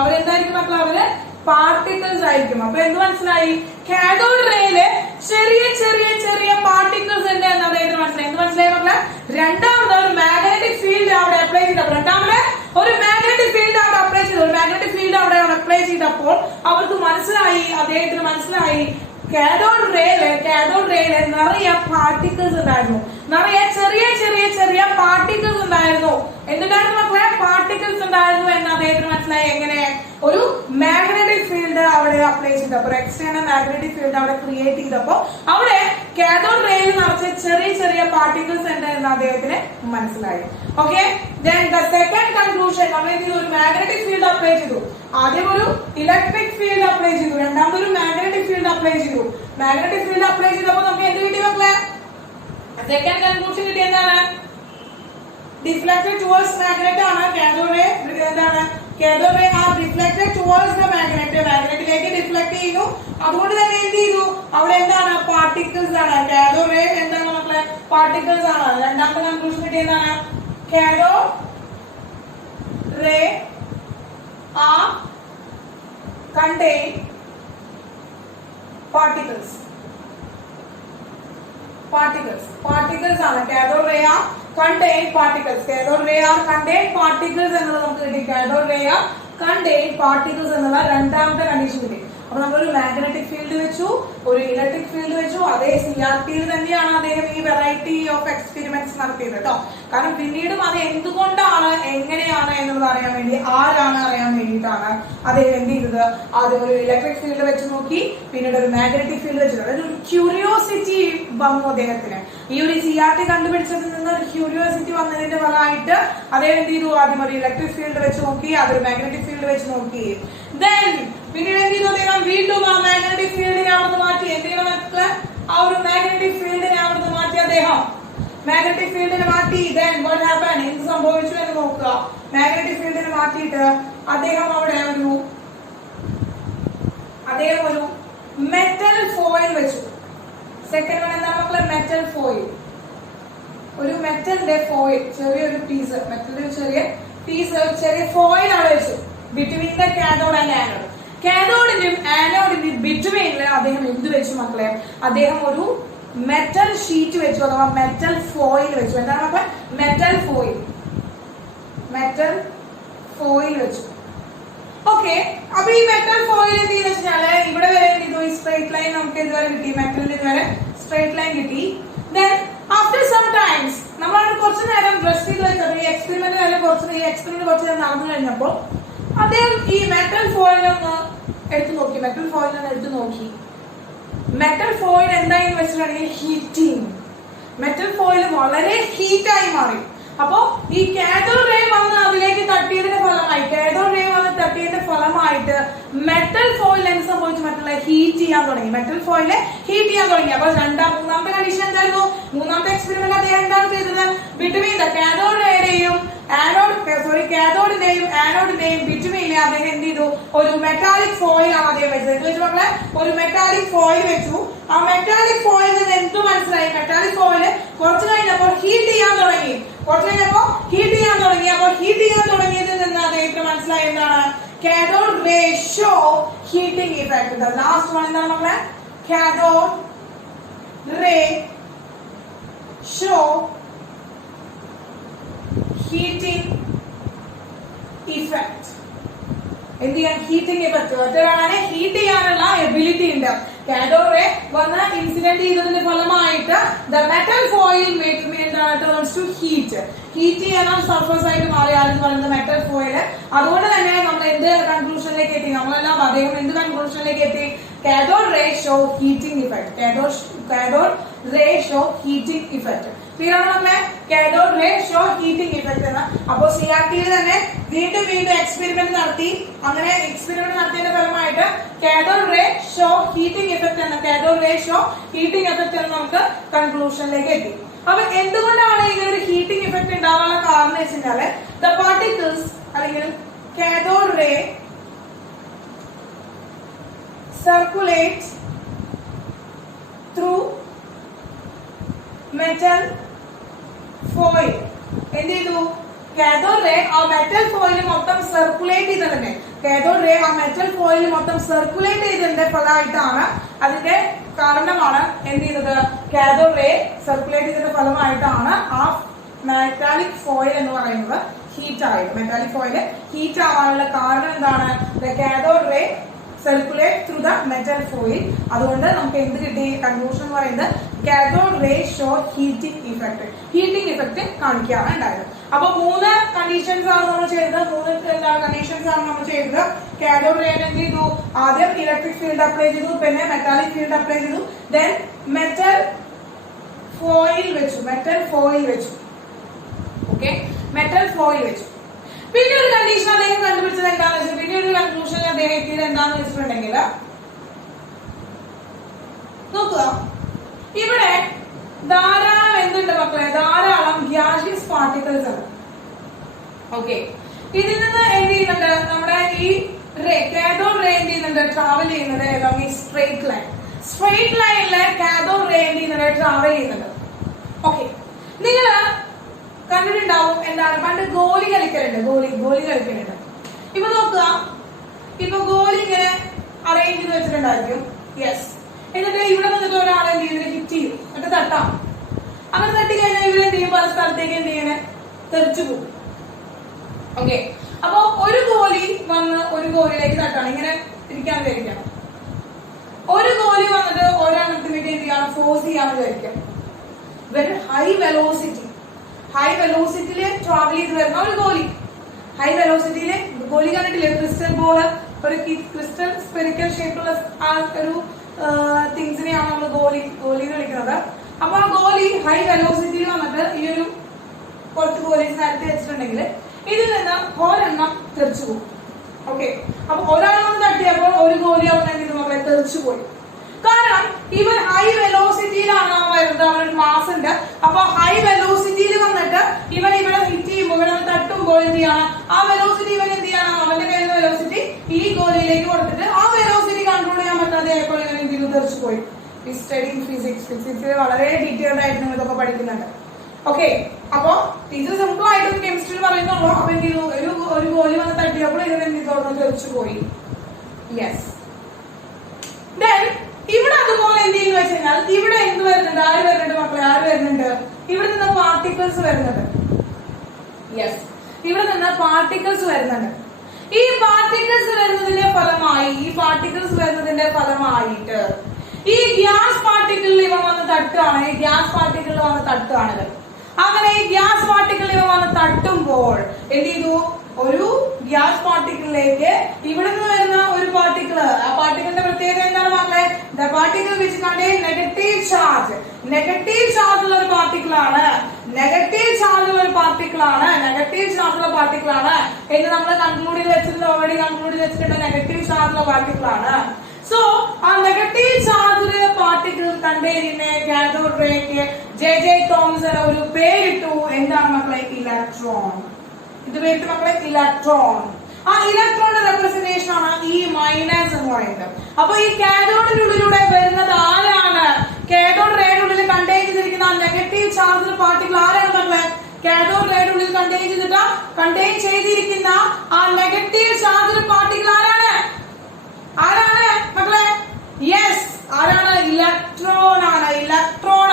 അവരെന്തായിരിക്കും മക്കളെ? പാർട്ടിക്കിൾസ് ആയിരിക്കും. അപ്പൊ എന്ത് മനസ്സിലായി? കാഥോഡ് റേയില് ചെറിയ പാർട്ടിക്കിൾസ് ഉണ്ട് എന്ന് അദ്ദേഹത്തിന് മനസ്സിലായി. എന്ത് മനസ്സിലായി മക്കളെ? രണ്ടാമത് ഒരു മാഗ്നറ്റിക് ഫീൽഡ് അവിടെ അപ്ലൈ ചെയ്തപ്പോൾ അവർക്ക് അദ്ദേഹത്തിന് മനസ്സിലായി കാഥോഡ് റേയില് നിറയെ പാർട്ടിക്കിൾസ് ഉണ്ടായിരുന്നു. ചെറിയ പാർട്ടിക്കിൾസ് ഉണ്ടായിരുന്നു. എന്തുണ്ടായിരുന്നു മക്കളെ? പാർട്ടിക്കിൾസ് ഉണ്ടായിരുന്നു എന്ന് അദ്ദേഹത്തിന് മനസ്സിലായി. എങ്ങനെ? ഒരു മാഗ്നറ്റിക് ഫീൽഡ് അവിടെ അപ്ലൈ ചെയ്തപ്പോൾ, എക്സ്റ്റേണൽ മാഗ്നറ്റിക് ഫീൽഡ് അവിടെ ക്രിയേറ്റ് ചെയ്തപ്പോൾ അവിടെ കാഥോഡ് റേയിൽ നിറച്ച ചെറിയ പാർട്ടിക്കിൾസ് ഉണ്ട് എന്ന് അദ്ദേഹത്തിന് മനസ്സിലായി. Okay, then the second conclusion, നമ്മൾ ഒരു മാഗ്നറ്റിക് ഫീൽഡ് അപ്ലൈ ചെയ്തു. ആദ്യം ഒരു ഇലക്ട്രിക് ഫീൽഡ് അപ്ലൈ ചെയ്തു. രണ്ടാമത് ഒരു മാഗ്നറ്റിക് ഫീൽഡ് അപ്ലൈ ചെയ്തു. ചെയ്തപ്പോൾ നമുക്ക് എന്ത് കിട്ടി മക്കളെ? സെക്കൻഡ് കൺക്ലൂഷൻ കിട്ടി. എന്താണ്? ഡിഫ്ലക്റ്റഡ് ടുവേർഡ്സ് മാഗ്നറ്റ് ആണ്. കാഥോഡ് റേ എന്താണ്? Cathode ray are reflected towards the magnet. മാഗ്നറ്റിലേക്ക് റിഫ്ലക്ട് ചെയ്യുന്നു. അതുകൊണ്ട് തന്നെ എന്ത് ചെയ്തു, അവിടെ എന്താണ്, പാർട്ടിക്കിൾസ് ആണ്. കാഥോഡ് റേ എന്താണ് മക്കളെ, പാർട്ടിക്കിൾസ് ആണ്. രണ്ടാമത്തെ കൺക്ലൂഷൻ കിട്ടിയ എന്താണ്, cathode ray are contain particles ആണ്. Cathode ray are contain particles. Cathode ray are contain particles എന്നുള്ളത് നമുക്ക് കിട്ടി. Cathode ray are contain particles എന്നുള്ള രണ്ടാമത്തെ കണ്ടീഷൻ കിട്ടി. അപ്പൊ നമ്മളൊരു മാഗ്നറ്റിക് ഫീൽഡ് വെച്ചു, ഒരു ഇലക്ട്രിക് ഫീൽഡ് വെച്ചു. അതേ CRT തന്നെയാണ് അദ്ദേഹം ഈ വെറൈറ്റി ഓഫ് എക്സ്പെരിമെന്റ്സ് നടത്തിയത് കേട്ടോ. കാരണം പിന്നീടും അത് എന്തുകൊണ്ടാണ്, എങ്ങനെയാണ് എന്നുള്ളത് അറിയാൻ വേണ്ടി, ആരാണ് അറിയാൻ വേണ്ടിയിട്ടാണ് അദ്ദേഹം എന്ത് ചെയ്തത്, ആദ്യം ഒരു ഇലക്ട്രിക് ഫീൽഡ് വെച്ച് നോക്കി, പിന്നീട് ഒരു മാഗ്നറ്റിക് ഫീൽഡ് വെച്ചു. അതായത് ഒരു ക്യൂരിയോസിറ്റി വന്നു അദ്ദേഹത്തിന്. ഈ ഒരു CRT കണ്ടുപിടിച്ചതിൽ നിന്ന് ഒരു ക്യൂരിയോസിറ്റി വന്നതിന്റെ ഫലമായിട്ട് അദ്ദേഹം എന്ത് ചെയ്തു, ആദ്യം ഒരു ഇലക്ട്രിക് ഫീൽഡ് വെച്ച് നോക്കി, അതൊരു മാഗ്നറ്റിക് ഫീൽഡ് വെച്ച് നോക്കി. ദെൻ പിന്നീട് എന്ത് ചെയ്തു, അദ്ദേഹം വീണ്ടും ആ മാഗ്നറ്റിക് ഫീൽഡിനെ അവിടുന്ന് മാറ്റി. എന്ത് ചെയ്യണം മക്കളെ, ആ ഒരു മാഗ്നറ്റിക് ഫീൽഡിനെ അവിടുന്ന് മാറ്റി അദ്ദേഹം. മാഗ്നറ്റിക് ഫീൽഡിനെ മാറ്റി. ദെൻ വാട്ട് ഹാപ്പൻ, എന്ത് സംഭവിച്ചു എന്ന് നോക്കുക. മാഗ്നറ്റിക് ഫീൽഡിനെ മാറ്റിയിട്ട് അദ്ദേഹം അവിടെ ഒരു മെറ്റൽ ഫോയിൽ വെച്ചു. സെക്കൻഡ് വൺ എന്താണ് മക്കളെ, മെറ്റൽ ഫോയിൽ. ഒരു മെറ്റലിന്റെ ഫോയിൽ, ചെറിയൊരു പീസ്, മെറ്റലിന്റെ ചെറിയ പീസ്, ചെറിയ ഫോയിൽ അവിടെ വെച്ചു between the cathode and anode. കാഥോഡിന്റെയും ആനോഡിന്റെയും ബിറ്റ്വീനിൽ അദ്ദേഹം എന്ത് വെച്ചു മക്കളെ, അദ്ദേഹം ഒരു മെറ്റൽ ഷീറ്റ് വെച്ചു, അഥവാ മെറ്റൽ ഫോയിൽ വെച്ചു. എന്താണ് മക്കളെ, മെറ്റൽ ഫോയിൽ വെച്ചു. ഓക്കെ, അപ്പൊ ഈ മെറ്റൽ ഫോയിൽ എന്ത് ചെയ്യുന്ന വെച്ചാല്, ഇവിടെ വരെ എന്ത് ചെയ്തു, സ്ട്രേറ്റ് ലൈൻ നമുക്ക് ഇതുവരെ കിട്ടി, മെറ്റലിന് ഇതുവരെ സ്ട്രേറ്റ് ലൈൻ കിട്ടി. ദെൻ ആഫ്റ്റർ സം ടൈംസ് നമ്മൾ കുറച്ചു നേരം റെസ്റ്റ് ചെയ്ത് വെച്ചത്, ഈ എക്സ്പെരിമെന്റ് കുറച്ച് നേരം നടന്നു കഴിഞ്ഞപ്പോൾ അദ്ദേഹം ഈ മെറ്റൽ ഫോയിലൊന്ന് എടുത്തു നോക്കി. മെറ്റൽ ഫോയിൽ എന്തായെന്ന് വെച്ചിട്ടുണ്ടെങ്കിൽ ഹീറ്റിംഗ്. മെറ്റൽ ഫോയിൽ വളരെ ഹീറ്റായി മാറി. അപ്പോ ഈ കാഥോഡ് റേ വന്ന് അതിലേക്ക് തട്ടിയതിന്റെ ഫലമായിട്ട് മെറ്റൽ ഫോയിൽ എന്ത് സംഭവിച്ചു, മറ്റുള്ള ഹീറ്റ് ചെയ്യാൻ തുടങ്ങി. അപ്പൊ മൂന്നാമത്തെ കണ്ടീഷൻ എന്തായിരുന്നു, മൂന്നാമത്തെ എക്സ്പെരിമെന്റ് അദ്ദേഹം എന്താണ് ചെയ്തത്, ബിറ്റ്വീൻ ദ കാഥോഡിന്റെയും ആനോഡിന്റെയും ബിറ്റ്വീനിൽ അദ്ദേഹം എന്ത് ചെയ്തു, ഒരു മെറ്റാലിക് ഫോയിൽ ആണ് അദ്ദേഹം വെച്ചത്. മക്കളെ, ഒരു മെറ്റാലിക് ഫോയിൽ വെച്ചു. ആ മെറ്റാലിക് ഫോയിൽ നിന്ന് എന്ത് മനസ്സിലായി, മെറ്റാലിക് ഫോയില് കുറച്ചു കഴിഞ്ഞപ്പോൾ ഹീറ്റ് ചെയ്യാൻ തുടങ്ങി. അപ്പോൾ ഹീറ്റ് ചെയ്യാൻ തുടങ്ങിയതിൽ നിന്ന് അദ്ദേഹത്തിന് മനസ്സിലായി എന്താണ്, cathode ray show heating effect. Last one എന്താണ് മക്കളെ, cathode ray show heating effect. എന്ത് ചെയ്യാൻ, ഹീറ്റിംഗ് ഇഫക്ട്. മറ്റൊരാളെ ഹീറ്റ് ചെയ്യാനുള്ള എബിലിറ്റി ഉണ്ട്. കാഥോഡ് റേ വന്ന് ഇൻസിഡന്റ് ചെയ്തതിന്റെ ഫലമായിട്ട് the metal foil turns to heat ചെയ്യാൻ സർഫസ് ആയിട്ട് മാറി. ആരെന്ന് പറയുന്നത് മെറ്റൽ ഫോയിൽ. അതുകൊണ്ട് തന്നെ നമ്മൾ എന്ത് കൺക്ലൂഷനിലേക്ക് എത്തി, നമ്മളെല്ലാം അദ്ദേഹം എന്ത് കൺക്ലൂഷനിലേക്ക് എത്തി, cathode ray show heating effect. Cathode ray show heating effect. ക്ലിയറാണ് മക്കളെ, cathode ray show heating effect എന്ന്. അപ്പോ CRTയിൽ തന്നെ വീണ്ടും എക്സ്പെരിമെന്റ് നടത്തി. അങ്ങനെ എക്സ്പെരിമെന്റ് നടത്തിയതിന്റെ ഫലമായിട്ട് cathode ray show heating effect എന്ന് നമുക്ക് കൺക്ലൂഷനിലേക്ക് എത്തി. അപ്പൊ എന്തുകൊണ്ടാണ് ഇങ്ങനെ ഒരു ഹീറ്റിംഗ് ഇഫക്ട് ഉണ്ടാവാനുള്ള കാരണം വെച്ചാല്, ദ പാർട്ടിക്കിൾസ് അല്ലെങ്കിൽ cathode ray circulate through metal foil. എന്ത് ചെയ്തു, കാഥോഡ് റേ ആ മെറ്റൽ ഫോയിൽ മൊത്തം സർക്കുലേറ്റ് ചെയ്തിട്ടുണ്ട്. ചെയ്തതിന്റെ ഫലമായിട്ടാണ്, അതിന്റെ കാരണമാണ് എന്ത് ചെയ്തത്, കാഥോഡ് റേ സർക്കുലേറ്റ് ചെയ്തതിന്റെ ഫലമായിട്ടാണ് ആ മെറ്റാലിക് ഫോയിൽ എന്ന് പറയുന്നത് ഹീറ്റ് ആയത്. മെറ്റാലിക് ഫോയിൽ ഹീറ്റ് ആവാനുള്ള കാരണം എന്താണ്, cathode ray circulate through the metal foil. അതുകൊണ്ട് നമുക്ക് എന്ത് കിട്ടി, കൺക്ലൂഷൻ എന്ന് പറയുന്നത് cathode ray show heating effect കാണിക്കുകയാണ് ഉണ്ടായത്. അപ്പൊ 3 കണ്ടീഷൻസ് ആണ് നമ്മൾ ചെയ്തത്. കാഥോഡ് റേ എന്ത് ചെയ്തു, ആദ്യം ഇലക്ട്രിക് ഫീൽഡ് അപ്ലൈ ചെയ്തു, പിന്നെ മെറ്റാലിക് ഫീൽഡ് അപ്ലൈ ചെയ്തു, ദെൻ മെറ്റൽ ഫോയിൽ വെച്ചു. ഓക്കെ, മെറ്റൽ ഫോയിൽ വെച്ചു. പിന്നെ ഒരു കണ്ടീഷൻ അദ്ദേഹം കണ്ടുപിടിച്ചത് എന്താണെന്ന് വെച്ചാൽ, പിന്നെ ഒരു കൺക്ലൂഷനിൽ അദ്ദേഹം എത്തിയത് എന്താണെന്ന് വെച്ചിട്ടുണ്ടെങ്കിൽ, നോക്കുക, ഇവിടെ ധാരാളം എന്തുണ്ട് മക്കളെ, ധാരാളം ഗ്യാസിയസ് പാർട്ടിക്കിൾസ് ഉണ്ട്. ഓക്കെ, ഇതിൽ നിന്ന് എന്ത് ചെയ്യുന്നുണ്ട്, നമ്മുടെ ഈ റേ കാഥോഡ് റേ എന്ത് ചെയ്യുന്നുണ്ട്, ട്രാവൽ ചെയ്യുന്നത് along ഈ സ്ട്രെയിറ്റ് ലൈൻ. സ്ട്രെയിറ്റ് ലൈനില് കാഥോഡ് റേ എന്ത് ചെയ്യുന്നുണ്ട്, ട്രാവൽ ചെയ്യുന്നുണ്ട്. ഓക്കെ, നിങ്ങൾ കണ്ടിട്ടുണ്ടാവും എന്താണ്, പണ്ട് ഗോലി കളിക്കലുണ്ട്, ഗോലി കളിക്കലുണ്ട്. ഇപ്പൊ നോക്കുക, ഇപ്പൊ ഗോലി ഇങ്ങനെ അറേഞ്ച് ചെയ്ത് വെച്ചിട്ടുണ്ടായിരിക്കും. യെസ്, എന്നിട്ട് ഇവിടെ നിന്നിട്ട് ഒരാളെ എന്ത് ചെയ്യും, ഹിറ്റ് ചെയ്യും, എന്നിട്ട് തട്ടാം. അങ്ങനെ തട്ടി കഴിഞ്ഞാൽ ഇവരെന്ത് ചെയ്യും, പല സ്ഥലത്തേക്ക് എന്ത് ചെയ്യണേ, തെറിച്ചു പോകും. ഓക്കെ, അപ്പൊ ഒരു ഗോലി വന്ന് ഒരു ഗോലിയിലേക്ക് തട്ടാണ്, ഇങ്ങനെ ഇരിക്കാൻ വിചാരിക്കാം. ഒരു ഗോലി വന്നിട്ട് ഒരെണ്ണത്തിലേക്ക് എന്ത് ചെയ്യണം, ഫോഴ്സ് ചെയ്യാന്ന് വിചാരിക്കാം. ഹൈ വെലോസിറ്റിയില് ട്രാവൽ ചെയ്ത് വരുന്ന ഒരു ഗോലി, ഹൈ വെലോസിറ്റിയില് ഗോലി കണ്ടിട്ടില്ലേ, ക്രിസ്റ്റൽ ബോള്, ഒരു ക്രിസ്റ്റൽ സ്പെറിക്കൽ ഷേപ്പുള്ള ആ ഒരു തിങ്സിനെയാണ് നമ്മൾ ഗോലി എന്ന് വിളിക്കുന്നത്. അപ്പൊ ആ ഗോലി ഹൈ വെലോസിറ്റിയിൽ വന്നിട്ട് ഈ ഒരു കുറച്ച് ഗോലീസ് നിരത്തി വെച്ചിട്ടുണ്ടെങ്കിൽ ഇതിൽ നിന്ന് ഒരെണ്ണം തെറിച്ചു പോകും. ഓക്കെ, അപ്പൊ ഒരാളെണ്ണം തട്ടിയപ്പോൾ ഒരു ഗോലി അവിടെ നമ്മളെ തെറിച്ചു പോയി. കാരണം ഇവൻ ഹൈ വെലോസിറ്റിയിലാണ് വരുന്നത്, അവനൊരു മാസ് ഉണ്ട്. അപ്പൊ ഹൈ വെലോസിറ്റിയിൽ വന്നിട്ട് ഇവൻ ഇവിടെ ഹിറ്റ് ചെയ്യുമ്പോൾ, ഇവിടെ തട്ടുമ്പോൾ എന്ത് ചെയ്യാണ്, ആ വെലോസിറ്റി ഇവൻ എന്ത് ചെയ്യണം, അവന്റെ കയ്യിലെ വെലോസിറ്റി ഈ ഗോലിയിലേക്ക് കൊടുത്തിട്ട് ആ വെലോസിറ്റി കൺട്രോൾ ചെയ്യാൻ പറ്റാതെ ആയപ്പോൾ ഇവൻ എന്ത് ചെയ്തു, തെറിച്ചു പോയി. ഈ സ്റ്റഡി ഫിസിക്സിൽ വളരെ ഡീറ്റെയിൽഡ് ആയിട്ട് നിങ്ങൾ ഇതൊക്കെ പഠിക്കുന്നുണ്ട്. ഓക്കെ, അപ്പൊ ടീച്ചർ സിമ്പിൾ ആയിട്ട് കെമിസ്ട്രിയിൽ പറയുന്നുള്ളൂ. അപ്പൊ എന്ത് ചെയ്തു, ഒരു ഗോലി വന്ന് തട്ടിയപ്പോൾ ഇവൻ എന്ത് ചെയ്തു, തെറിച്ചു പോയി. യെസ്, ഇവിടെ അതുപോലെ എന്ത് ചെയ്യുന്നു വെച്ച് കഴിഞ്ഞാൽ ഇവിടെ എന്ത് വരുന്നുണ്ട്, ആര് വരുന്നുണ്ട് മക്കളെ, ആര് വരുന്നുണ്ട്, ഇവിടെ നിന്ന് പാർട്ടിക്കിൾസ് വരുന്നുണ്ട്. യെസ്, ഇവിടെ നിന്ന് പാർട്ടിക്കിൾസ് വരുന്നുണ്ട്. ഈ പാർട്ടിക്കിൾസ് വരുന്നതിന്റെ ഫലമായിട്ട് ഈ ഗ്യാസ് പാർട്ടിക്കിളിൽ ഇവ വന്ന് തട്ടുകയാണ്. അങ്ങനെ ഈ ഗ്യാസ് പാർട്ടിക്കിൾ ഇവ വന്ന് തട്ടുമ്പോൾ എന്ത് ചെയ്തു, ഒരു ഗ്യാസ് പാർട്ടിക്കിളിലേക്ക് ഇവിടെ നിന്ന് വരുന്ന ഒരു പാർട്ടിക്കിൾ, ആ പാർട്ടിക്കിളിന്റെ പ്രത്യേകത എന്താണ് മക്കളെ, the particle which contain negative charge ഉള്ള ഒരു പാർട്ടിക്കിൾ ആണ് എന്ന് നമ്മൾ കൺക്ലൂഡ് ചെയ്ത് വെച്ചിട്ടുണ്ട്, ഓൾറെഡി കൺക്ലൂഡ് ചെയ്ത് വെച്ചിട്ടുണ്ട്, നെഗറ്റീവ് ചാർജ് ഉള്ള പാർട്ടിക്കിൾ ആണ്. സോ ആ negative charge particle contain cathode rake J Thomas ഒരു പേരിട്ടു. എന്താണ് മക്കളെ, ഇലക്ട്രോൺ. ഇത് പേരിട്ട് മക്കളെ ഇലക്ട്രോൺ. ആ ഇലക്ട്രോണിന്റെ റെപ്രസെന്റേഷൻ ആണ് ഈ മൈനസ് എന്ന് പറയുന്നത്. അപ്പൊ ഈ കാഥോഡിനുള്ളിലൂടെ വരുന്നത് ആരാണ്, കാഥോഡ് റേയുടെ ഉള്ളിൽ കണ്ടെയ്ൻ ചെയ്തിരിക്കുന്ന നെഗറ്റീവ് ചാർജ് പാർട്ടിക്കിൾ ആരാണ് മക്കളെ, കാഥോഡ് റേയുടെ ഉള്ളിൽ കണ്ടെയ്ൻ ചെയ്തിരിക്കുന്ന ആ നെഗറ്റീവ് ചാർജ് പാർട്ടിക്കിൾ ആരാണ് മക്കളെ, യെസ്, ആരാണ്, ഇലക്ട്രോൺ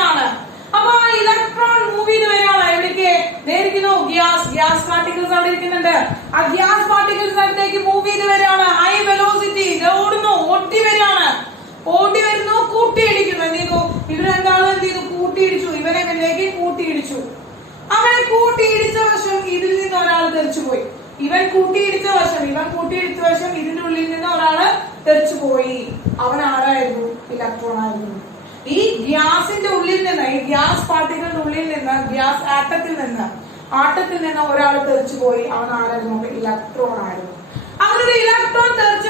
ആണ്. അപ്പൊ ആ ഇലക്ട്രോൺ മൂവ് ചെയ്ത് വരികയാണ് എവിടേക്ക്, നേരിക്കുന്നു ഗ്യാസ് പാർട്ടിക്കിൾസ് അവിടെ ഇരിക്കുന്നുണ്ട്. ആ ഗ്യാസ് പാർട്ടിക്കിൾസ് അടുത്തേക്ക് മൂവ് ചെയ്ത് വരികയാണ്, ഹൈ വെലോസിറ്റി ഓടുന്നു, ഓടി വരുന്നു, കൂട്ടിയിടിക്കുന്നു. എന്ത് ചെയ്തു, ഇവർ രണ്ടാളും എന്ത് ചെയ്തു, കൂട്ടിയിടിച്ചു, ഇവനെ ഇതിലേക്ക് കൂട്ടിയിടിച്ചു. അവനെ കൂട്ടിയിടിച്ച വശം ഇതിൽ നിന്ന് ഒരാൾ തെറിച്ചുപോയി. ഇവൻ കൂട്ടിയിടിച്ച വശം ഇതിന്റെ ഉള്ളിൽ നിന്ന് ഒരാള് തെറിച്ചുപോയി. അവൻ ആരായിരുന്നു, ഇലക്ട്രോൺ ആയിരുന്നു. ഈ ഗ്യാസിന്റെ ഉള്ളിൽ നിന്ന്, ഈ ഗ്യാസ് പാർട്ടികളുടെ ഉള്ളിൽ നിന്ന്, ഗ്യാസ് ആറ്റത്തിൽ നിന്ന് ഒരാൾ തെറിച്ചു പോയി. അവൻ ആരായിരുന്നു, ഇലക്ട്രോൺ ആയിരുന്നു. അങ്ങനെ ഒരു ഇലക്ട്രോൺ തെറിച്ചു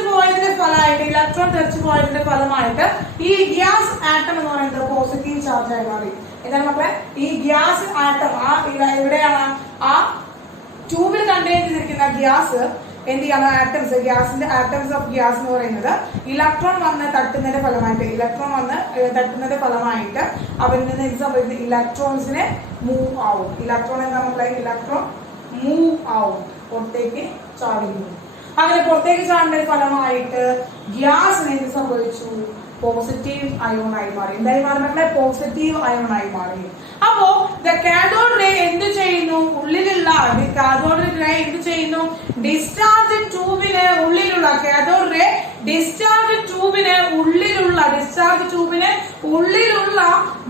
പോയതിന്റെ ഫലമായിട്ട് ഈ ഗ്യാസ് ആറ്റം എന്ന് പറയുന്നത് പോസിറ്റീവ് ചാർജ് ആയി മാറി. എന്താണ് മക്കളെ, ഈ ഗ്യാസ് ആറ്റം എവിടെയാണ്, ആ ട്യൂബിൽ കണ്ടെയ്ൻ ചെയ്തിരിക്കുന്ന ഗ്യാസ് എന്ത് ചെയ്യാണ്, ആറ്റംസ്, ഗ്യാസിന്റെ ആറ്റംസ് ഓഫ് ഗ്യാസ് എന്ന് പറയുന്നത് ഇലക്ട്രോൺ വന്ന് തട്ടുന്നതിന്റെ ഫലമായിട്ട് അവരിൽ നിന്ന് എന്ത് സംഭവിക്കുന്നത്, ഇലക്ട്രോൺസിനെ മൂവ് ആവും. ഇലക്ട്രോൺ എന്താ മക്കളെ, ഇലക്ട്രോൺ മൂവ് ആവും, പുറത്തേക്ക് ചാടുന്നു. അങ്ങനെ പുറത്തേക്ക് ചാടുന്നതിന്റെ ഫലമായിട്ട് ഗ്യാസിന് എന്ത് സംഭവിച്ചു, പോസിറ്റീവ് അയോണായി മാറി. എന്തായി മാറി മക്കളെ, പോസിറ്റീവ് അയോണായി മാറി. അപ്പോ കാഥോഡ് റേ എന്ത് ചെയ്യുന്നു, ഉള്ളിലുള്ള കാഥോഡ് റേ എന്ത് ചെയ്യുന്നു, ഡിസ്ചാർജ് ട്യൂബിന് ഉള്ളിലുള്ള കാഥോഡ് റേ ഡിസ്ചാർജ് ട്യൂബിന് ഉള്ളിലുള്ള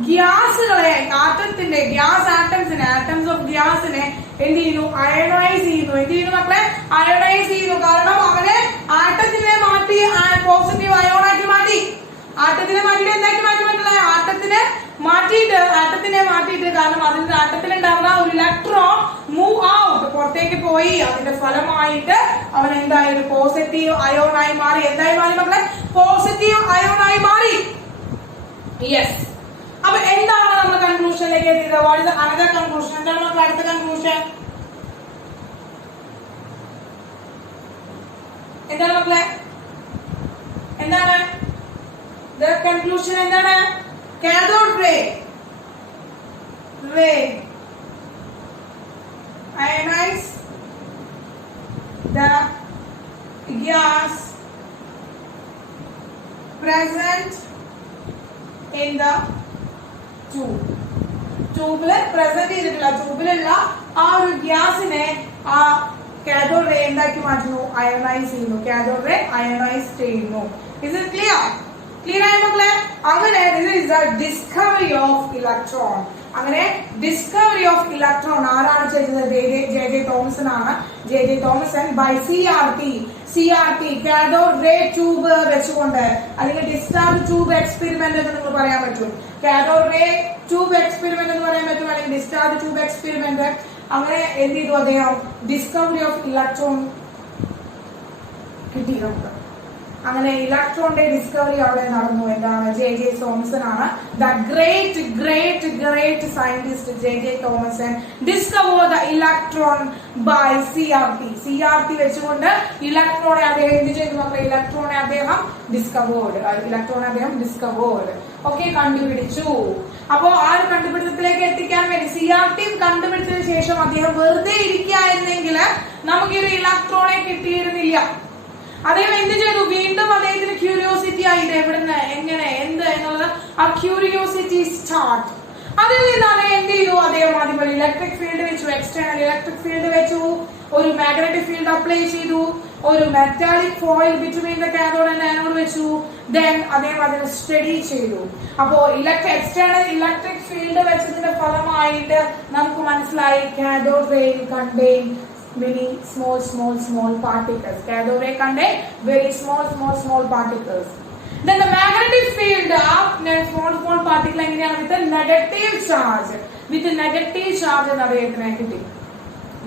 ഗ്യാസുകളെ, ആറ്റത്തിന്റെ ഗ്യാസ് ആറ്റംസ് ഓഫ് ഗ്യാസിനെ എന്ത് ചെയ്യുന്നു, അയണൈസ് ചെയ്യുന്നു. മക്കളെ, അയണൈസ് ചെയ്യുന്നു. കാരണം അവനെ ആറ്റത്തിനെ മാറ്റി പോസിറ്റീവ് അയോണാക്കി മാറ്റി. ആറ്റത്തിനെ മാറ്റിയിട്ട് എന്താക്കി മാറ്റി മക്കളെ, ആറ്റത്തിനെ മാറ്റിയിട്ട് കാരണം അതിന്റെ ആറ്റത്തിലുണ്ടാവുന്ന ഒരു ഇലക്ട്രോൺ മൂവ് ഔട്ട്, പുറത്തേക്ക് പോയി. അതിന്റെ ഫലമായിട്ട് അവൻ എന്തായി, പോസിറ്റീവ് അയോണായി മാറി. എന്തായി മാറി മക്കളെ, പോസിറ്റീവ് അയോണായി മാറി. യെസ്, അപ്പൊ എന്താണ് നമ്മൾ കൺക്ലൂഷനിലേക്ക് എത്തിയത്, വാട്ട് ഇസ് അനദർ കൺക്ലൂഷൻ, എന്താണ് മക്കളെ അടുത്ത കൺക്ലൂഷൻ, എന്താണ് മക്കളെ? എന്താണ് the conclusion? എന്താണ്? cathode ray ionize the gas present in the tube. ട്യൂബില് പ്രസന്റ് ചെയ്തിട്ടില്ല, ട്യൂബിലുള്ള ആ ഒരു ഗ്യാസിനെ ആ കാഥോഡ് റേ എന്താക്കി മാറ്റുന്നു? അയണൈസ് ചെയ്യുന്നു. കാഥോഡ് റേ അയണൈസ് ചെയ്യുന്നു. Is it clear? ക്ലിയർ ആയി മക്കളെ? അങ്ങനെ ഡിസ്കവറി ഓഫ് ഇലക്ട്രോൺ. അങ്ങനെ ഡിസ്കവറി ഓഫ് ഇലക്ട്രോൺ ആരാണ് ചെയ്തത്? ജെ തോമസൺ ആണ്. J Thomson by CRT cathode ray tube വെച്ചുകൊണ്ട്, അല്ലെങ്കിൽ ഡിസ്ചാർജ് ട്യൂബ് എക്സ്പെരിമെന്റ് എന്ന് നിങ്ങൾ പറയാൻ പറ്റും. കാഥോഡ് റേ ട്യൂബ് എക്സ്പെരിമെന്റ് എന്ന് പറയാൻ പറ്റും, അല്ലെങ്കിൽ ഡിസ്ചാർജ് ട്യൂബ് എക്സ്പെരിമെന്റ്. അങ്ങനെ എന്ത് ചെയ്തു അദ്ദേഹം? ഡിസ്കവറി ഓഫ് ഇലക്ട്രോൺ കിട്ടി നമുക്ക്. അങ്ങനെ ഇലക്ട്രോണിന്റെ ഡിസ്കവറി അവിടെ നടന്നു. എന്താണ്? ജെ തോമസൺ ആണ്. The great scientist J Thomson discover the electron by CRT വെച്ചുകൊണ്ട് ഇലക്ട്രോണെ അദ്ദേഹം എന്ത് ചെയ്തു മക്കളെ? ഇലക്ട്രോണെ അദ്ദേഹം ഡിസ്കവേർഡ്. ഓക്കെ, കണ്ടുപിടിച്ചു. അപ്പോ ആ ഒരു കണ്ടുപിടുത്തത്തിലേക്ക് എത്തിക്കാൻ വേണ്ടി CRT കണ്ടുപിടിച്ചതിന് ശേഷം അദ്ദേഹം വെറുതെ ഇരിക്കുകയായിരുന്നെങ്കിൽ നമുക്ക് ഒരു ഇലക്ട്രോണെ കിട്ടിയിരുന്നില്ല. അദ്ദേഹം എന്ത് ചെയ്തു? വീണ്ടും അദ്ദേഹത്തിന് ക്യൂരിയോസിറ്റി ആയി, എവിടുന്ന്, എങ്ങനെ, എന്ത് എന്നുള്ളത് ആ ക്യൂരിയോസിറ്റി സ്റ്റാർട്ട്. അതിൽ നിന്ന് അദ്ദേഹം എന്ത് ചെയ്തു? അദ്ദേഹം ആദ്യം ഒരു ഇലക്ട്രിക് ഫീൽഡ് വെച്ചു, എക്സ്റ്റേണൽ ഇലക്ട്രിക് ഫീൽഡ് വെച്ചു, ഒരു മാഗ്നറ്റിക് ഫീൽഡ് അപ്ലൈ ചെയ്തു, ഒരു metallic foil between the cathode and anode വെച്ചു. ദെൻ അദ്ദേഹം അതിനെ സ്റ്റഡി ചെയ്തു. അപ്പോ എക്സ്റ്റേണൽ ഇലക്ട്രിക് ഫീൽഡ് വെച്ചതിന്റെ ഫലമായിട്ട് നമുക്ക് മനസ്സിലായി കാഥോഡ് റേയിൽ contain many small particles. Cathode ray contain very small particles. Then the magnetic field of small particle എങ്ങനെയാണ്? with a negative charge എന്ന് അദ്ദേഹത്തിന് കിട്ടി.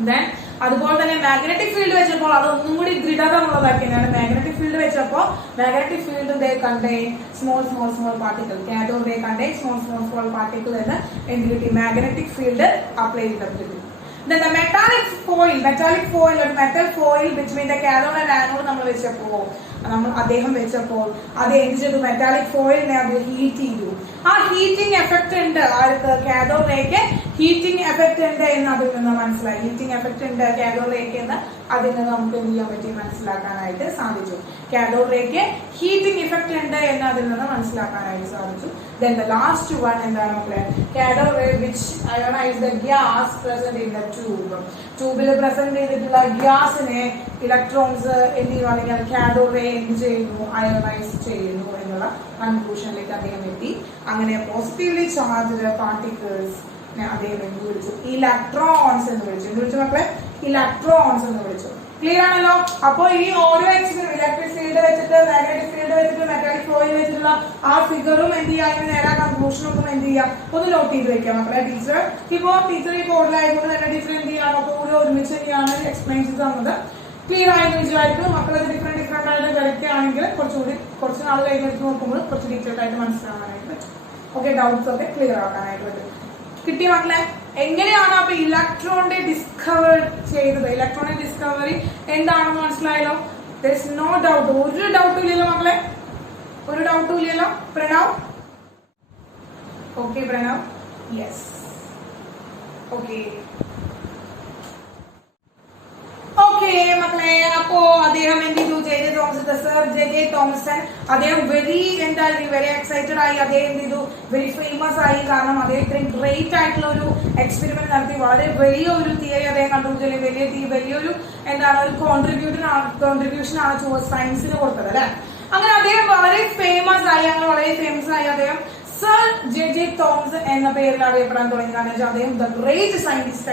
Then അതുപോലെ തന്നെ മാഗ്നറ്റിക് ഫീൽഡ് വെച്ചപ്പോൾ അതൊന്നും കൂടി ദൃഢതയുള്ളതാക്കിയാണ്. മാഗ്നറ്റിക് ഫീൽഡ് വെച്ചപ്പോൾ magnetic field they contain small particle. Cathode ray contain small particle എന്ന് എന്ത് കിട്ടി? മാഗ്നറ്റിക് ഫീൽഡ് അപ്ലൈ ചെയ്തിട്ടുണ്ട്. Then the metal foil, ഒരു metal foil between the cathode and anode നമ്മൾ അദ്ദേഹം വെച്ചപ്പോൾ അത് എന്ത് ചെയ്തു? മെറ്റാലിക് ഫോയിലിനെ അത് ഹീറ്റ് ചെയ്തു. ആ ഹീറ്റിംഗ് എഫക്ട് ഉണ്ട് ആർക്ക്? കാഥോഡ് റേക്ക് ഹീറ്റിംഗ് എഫക്ട് ഉണ്ട് എന്ന് അതിൽ നിന്ന് മനസ്സിലായി. ഹീറ്റിംഗ് എഫക്ട് ഉണ്ട് കാഥോഡ് റേക്ക് എന്ന് അതിൽ നിന്ന് നമുക്ക് എന്ത് ചെയ്യാൻ പറ്റി? മനസ്സിലാക്കാനായിട്ട് സാധിച്ചു. കാഥോഡ് റേക്ക് ഹീറ്റിംഗ് ഇഫക്ട് ഉണ്ട് എന്ന് അതിൽ നിന്ന് മനസ്സിലാക്കാനായിട്ട് സാധിച്ചു. Then the last one എന്താണ് മക്കളെ? Cathode ray which ionize the gas present in the tube. ട്യൂബിൽ പ്രസന്റ് ചെയ്തിട്ടുള്ള ഗ്യാസിനെ ഇലക്ട്രോൺസ് എന്ത് ചെയ്യുവാണെങ്കിൽ കാഥോഡ് റേ എന്ത് ചെയ്യുന്നു? അയണൈസ് ചെയ്യുന്നു എന്നുള്ള കൺക്ലൂഷനിലേക്ക് അദ്ദേഹം എത്തി. അങ്ങനെ പോസിറ്റീവ്ലി ചാർജ്ഡ് പാർട്ടിക്കിൾസ് അദ്ദേഹം എന്ത് വിളിച്ചു? ഇലക്ട്രോൺസ് എന്ന് വിളിച്ചു. എന്ത് വിളിച്ചു മക്കളെ? ഇലക്ട്രോൺസ് എന്ന് വിളിച്ചു. ക്ലിയർ ആണല്ലോ? അപ്പൊ ഈ ഓരോ ഇലക്ട്രിക് ഫീൽഡ് വെച്ചിട്ട്, മാഗ്നറ്റിക് ഫീൽഡ് വെച്ചിട്ട്, മെറ്റാലിക് ഫോയിൽ വെച്ചിട്ടുള്ള ആ ഫിഗറും എന്ത് ചെയ്യാം? നേരെ കൺക്ലൂഷനൊക്കെ എന്ത് ചെയ്യാം? ഒന്ന് നോട്ട് ചെയ്ത് വെക്കാം മക്കളെ. ടീച്ചർ ഈ ബോർഡിലായതുകൊണ്ട് തന്നെ ടീച്ചർ എന്ത് ചെയ്യാം? ഓരോ ഒരുമിച്ച് തന്നെയാണ് എക്സ്പ്ലെയിൻ ചെയ്ത് തന്നത്. ക്ലിയർ ആയെന്ന് വിചാരിക്കും. മക്കളത് ഡിഫറെന്റ് ആയിട്ട് കളിക്കുകയാണെങ്കിൽ കുറച്ച് നാൾ കഴിഞ്ഞെടുത്ത് നോക്കുമ്പോൾ കുറച്ച് ഡീറ്റെയിൽ ആയിട്ട് മനസ്സിലാക്കാനായിട്ട് പറ്റും. ഓക്കെ, ഡൗട്ട്സ് ഒക്കെ ക്ലിയർ ആക്കാനായിട്ട് പറ്റും. കിട്ടിയ മക്കളെ? എങ്ങനെയാണ് അപ്പൊ ഇലക്ട്രോണിനെ ഡിസ്കവർ ചെയ്തത്? ഇലക്ട്രോണിക് ഡിസ്കവറി എന്താണെന്ന് മനസ്സിലായല്ലോ? there is no doubt. ഒരു ഡൗട്ടും ഇല്ലല്ലോ മക്കളെ? ഒരു ഡൗട്ടും ഇല്ലല്ലോ? Pranav? Okay Pranav? Yes. Okay മക്കളെ, അപ്പോ അദ്ദേഹം എന്ത് ചെയ്തു? ജെ തോമസൺ അദ്ദേഹം വെരി എക്സൈറ്റഡ് ആയി. അദ്ദേഹം എന്ത് ചെയ്തു? വെരി ഫേമസ് ആയി. കാരണം അദ്ദേഹം ഇത്രയും ഗ്രേറ്റ് ആയിട്ടുള്ള ഒരു എക്സ്പെരിമെന്റ് നടത്തി. വളരെ വലിയ ഒരു തിയറി അദ്ദേഹം കണ്ടുപിടിച്ചത്. വലിയൊരു എന്താണ് ഒരു കോൺട്രിബ്യൂഷൻ ആണ് സയൻസിന് കൊടുത്തത് അല്ലെ. അങ്ങനെ അദ്ദേഹം വളരെ ഫേമസ് ആയി. അദ്ദേഹം സർ ജെ തോമസൺ എന്ന പേരിൽ അറിയപ്പെടാൻ തുടങ്ങി. കാരണം വെച്ചാൽ അദ്ദേഹം ദ ഗ്രേറ്റ് സയന്റിസ്റ്റ്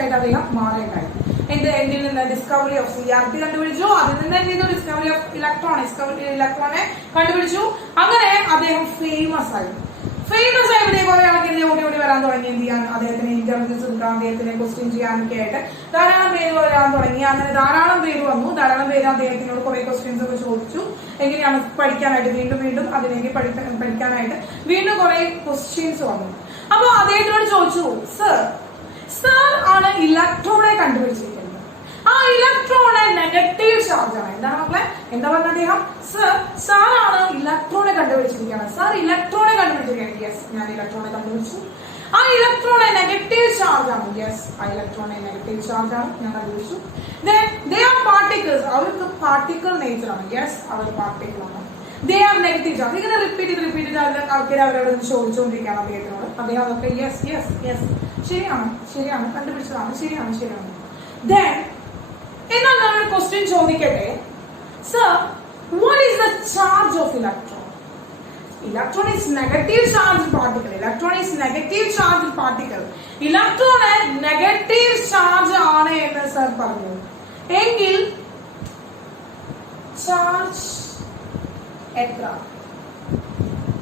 ആയിട്ട് അദ്ദേഹം മാറിയിട്ടുണ്ടായി. എന്തിൽ നിന്ന്? ഡിസ്കവറി ഓഫ് CRT കണ്ടുപിടിച്ചു. അതിൽ നിന്ന് എന്ത് ചെയ്തു? ഡിസ്കവറി ഓഫ് ഇലക്ട്രോണെ കണ്ടുപിടിച്ചു. അങ്ങനെ അദ്ദേഹം ഫേമസ് ആയി. കുറെ ആൾക്കാർ ഓടി വരാൻ തുടങ്ങി. എന്ത് ചെയ്യാൻ? അദ്ദേഹത്തിന് ഇന്റർവ്യൂസ് എടുക്കാൻ, അദ്ദേഹത്തിനെ ക്വസ്റ്റ്യൻ ചെയ്യാനൊക്കെ ആയിട്ട് ധാരാളം പേര് വരാൻ തുടങ്ങി. അങ്ങനെ ധാരാളം പേര് വന്നു. ധാരാളം പേര് അദ്ദേഹത്തിനോട് കുറെ ക്വസ്റ്റ്യൻസ് ഒക്കെ ചോദിച്ചു. എങ്ങനെയാണ് പഠിക്കാനായിട്ട് വീണ്ടും അതിലേക്ക് പഠിക്കാനായിട്ട് വീണ്ടും കുറെ ക്വസ്റ്റ്യൻസ് വന്നു. അപ്പൊ അദ്ദേഹത്തിനോട് ചോദിച്ചു, സർ ആണ് ഇലക്ട്രോണെ കണ്ടുപിടിച്ചിരിക്കുന്നത്. ആ ഇലക്ട്രോണ് നെഗറ്റീവ് ചാർജ് ആണ്. എന്താണ് മക്കളെ? എന്താ പറഞ്ഞ അദ്ദേഹം? സാറാണ് ഇലക്ട്രോണെ കണ്ടുപിടിച്ചിരിക്കുകയാണ്. സാർ ഇലക്ട്രോണെ കണ്ടുപിടിച്ചിരിക്കുകയാണ്. യെസ്, ഞാൻ ഇലക്ട്രോണെ കണ്ടുപിടിച്ചു. ആ ഇലക്ട്രോണെ നെഗറ്റീവ് ചാർജ് ആണ്. യെസ്, ആ ഇലക്ട്രോണെ നെഗറ്റീവ് ചാർജ് ആണ്, ഞാൻ കണ്ടുപിടിച്ചു. They are particles. അവർക്ക് പാർട്ടിക്കിൾ നേച്ചർ ആണ്. യെസ്, അവർ പാർട്ടിക്കിൾ ആണ്. They are negative charge. ഇങ്ങനെ റിപ്പീറ്റ് ചെയ്ത് ആൾക്കാർ അവരോട് ചോദിച്ചുകൊണ്ടിരിക്കുകയാണ് അദ്ദേഹത്തിനോട്. അദ്ദേഹം അതൊക്കെ യെസ് യെസ് യെസ് ശരിയാണ് കണ്ടുപിടിച്ചതാണ്, ശരിയാണ്. Then എന്നാൽ നമ്മളൊരു ക്വസ്റ്റ്യൻ ചോദിക്കട്ടെ. Sir, what is the charge of electron? Electron is negative charged particle. Electron is negative charged particle. Electron negative charge ആണ് എന്ന് സർ പറഞ്ഞു. എങ്കിൽ ചാർജ് എത്ര?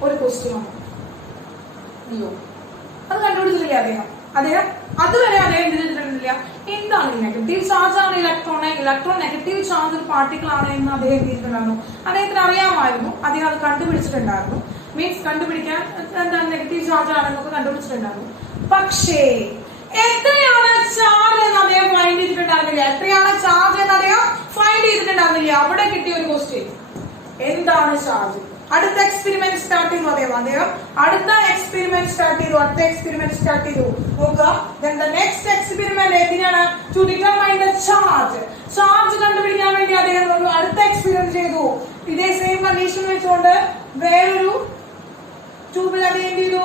ഒരു ക്വസ്റ്റ്യൻ ആണ്. അയ്യോ, അത് കണ്ടുപിടിച്ചിട്ടില്ല അദ്ദേഹം അതുവരെ അദ്ദേഹം ചെയ്തിട്ടില്ല. എന്താണ് നെഗറ്റീവ് ചാർജ് ആണ് ഇലക്ട്രോൺ നെഗറ്റീവ് ചാർജ് പാർട്ടിക്കിൾ ആണ് എന്ന് അദ്ദേഹം ചെയ്തിട്ടുണ്ടായിരുന്നു. അദ്ദേഹത്തിന് അറിയാമായിരുന്നു, അദ്ദേഹം അത് കണ്ടുപിടിച്ചിട്ടുണ്ടായിരുന്നു. മീൻസ് കണ്ടുപിടിക്കാൻ എന്താണ് നെഗറ്റീവ് ചാർജ് ആണെന്നൊക്കെ കണ്ടുപിടിച്ചിട്ടുണ്ടായിരുന്നു. പക്ഷേ എത്രയാണ് ചാർജ് എന്ന് അദ്ദേഹം ഫൈൻഡ് ചെയ്തിട്ടുണ്ടായിരുന്നില്ല. അവിടെ കിട്ടിയ ഒരു ക്വസ്റ്റ്യൻ, എന്താണ് ചാർജ്? അടുത്ത എക്സ്പെരിമെന്റ് സ്റ്റാർട്ട് ചെയ്തു അടുത്ത എക്സ്പെരിമെന്റ് സ്റ്റാർട്ട് ചെയ്തു നോക്കുക. then the next experiment എന്തിനാണ്? to determine the ചാർജ് കണ്ടുപിടിക്കാൻ വേണ്ടി അദ്ദേഹം ഒരു അടുത്ത എക്സ്പെരിമെന്റ് ചെയ്തു. ഇതേ സെയിം കണ്ടീഷൻ വെച്ചുകൊണ്ട് വേറൊരു ട്യൂബിൽ അദ്ദേഹം എന്ത് ചെയ്തു?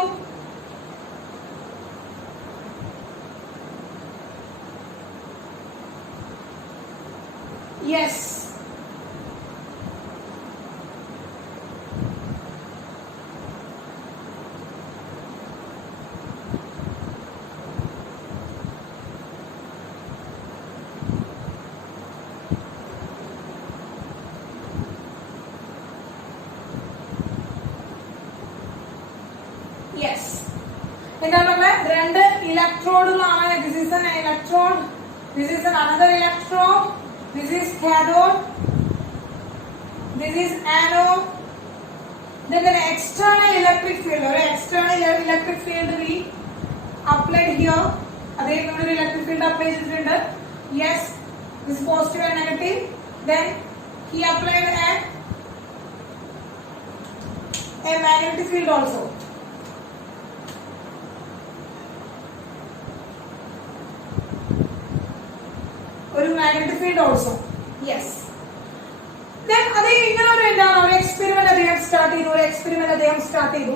യെസ്, എന്താ പറഞ്ഞ രണ്ട് ഇലക്ട്രോഡുകളാണ്. this is an electron, this is another electron, this is cathode, this is anode. Then an external electric field, or external electric field we applied here. അതേപോലെ ഒരു ഇലക്ട്രിക് ഫീൽഡ് അപ്ലൈ ചെയ്തിട്ടുണ്ട്. yes, this is positive and negative. Then he applied a magnetic field also. ഒരു magnetic field also. Yes, അതേ ഇങ്ങനെ ഒരു എന്താണ് ഒരു experiment അദ്ദേഹം സ്റ്റാർട്ട് ചെയ്തു.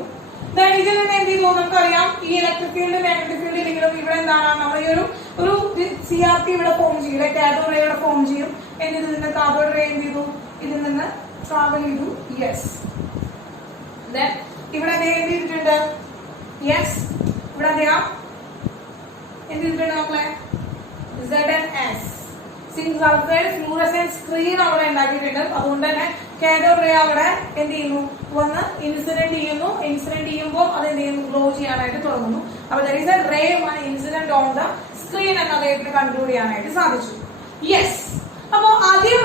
ഇതിൽ നിന്ന് എന്ത് ചെയ്തു? നമുക്കറിയാം, ഈ ഇലക്ട്രിക് ഫീൽഡ് മാഗ്നറ്റിക് ഫീൽഡ് ഇല്ലെങ്കിലും ഇവിടെ എന്താണ് നമ്മൾ ഈ ഒരു CRT ഇവിടെ ഫോം ചെയ്യും, കാഥോഡ് റേ ഇവിടെ ഫോം ചെയ്യും. ഇതിൽ നിന്ന് കാഥോഡ് റേ എന്ത് ചെയ്തു? ഇതിൽ നിന്ന് ട്രാവൽ ചെയ്തു. യെസ്, ഇവിടെ അദ്ദേഹം എന്ത് ചെയ്തിട്ടുണ്ട്? യെസ്, ഇവിടെ അദ്ദേഹം എന്ത് ചെയ്തിട്ടുണ്ട് മക്കളെ? ZnS zinc sulphide fluorescent screen അവിടെ ഉണ്ടാക്കിയിട്ടുണ്ട്. അതുകൊണ്ട് തന്നെ കാഥോഡ് റേ അവിടെ എന്ത് ചെയ്യുന്നു? വന്ന് ഇൻസിഡന്റ് ചെയ്യുമ്പോൾ അത് എന്ത് ചെയ്യുന്നു? ഗ്ലോ ചെയ്യാനായിട്ട് തുടങ്ങുന്നു. അപ്പൊ there is a ray incident on the screen എന്ന് അദ്ദേഹത്തിന് കൺക്ലൂഡ് ചെയ്യാനായിട്ട് സാധിച്ചു. യെസ്, അപ്പൊ ആദ്യം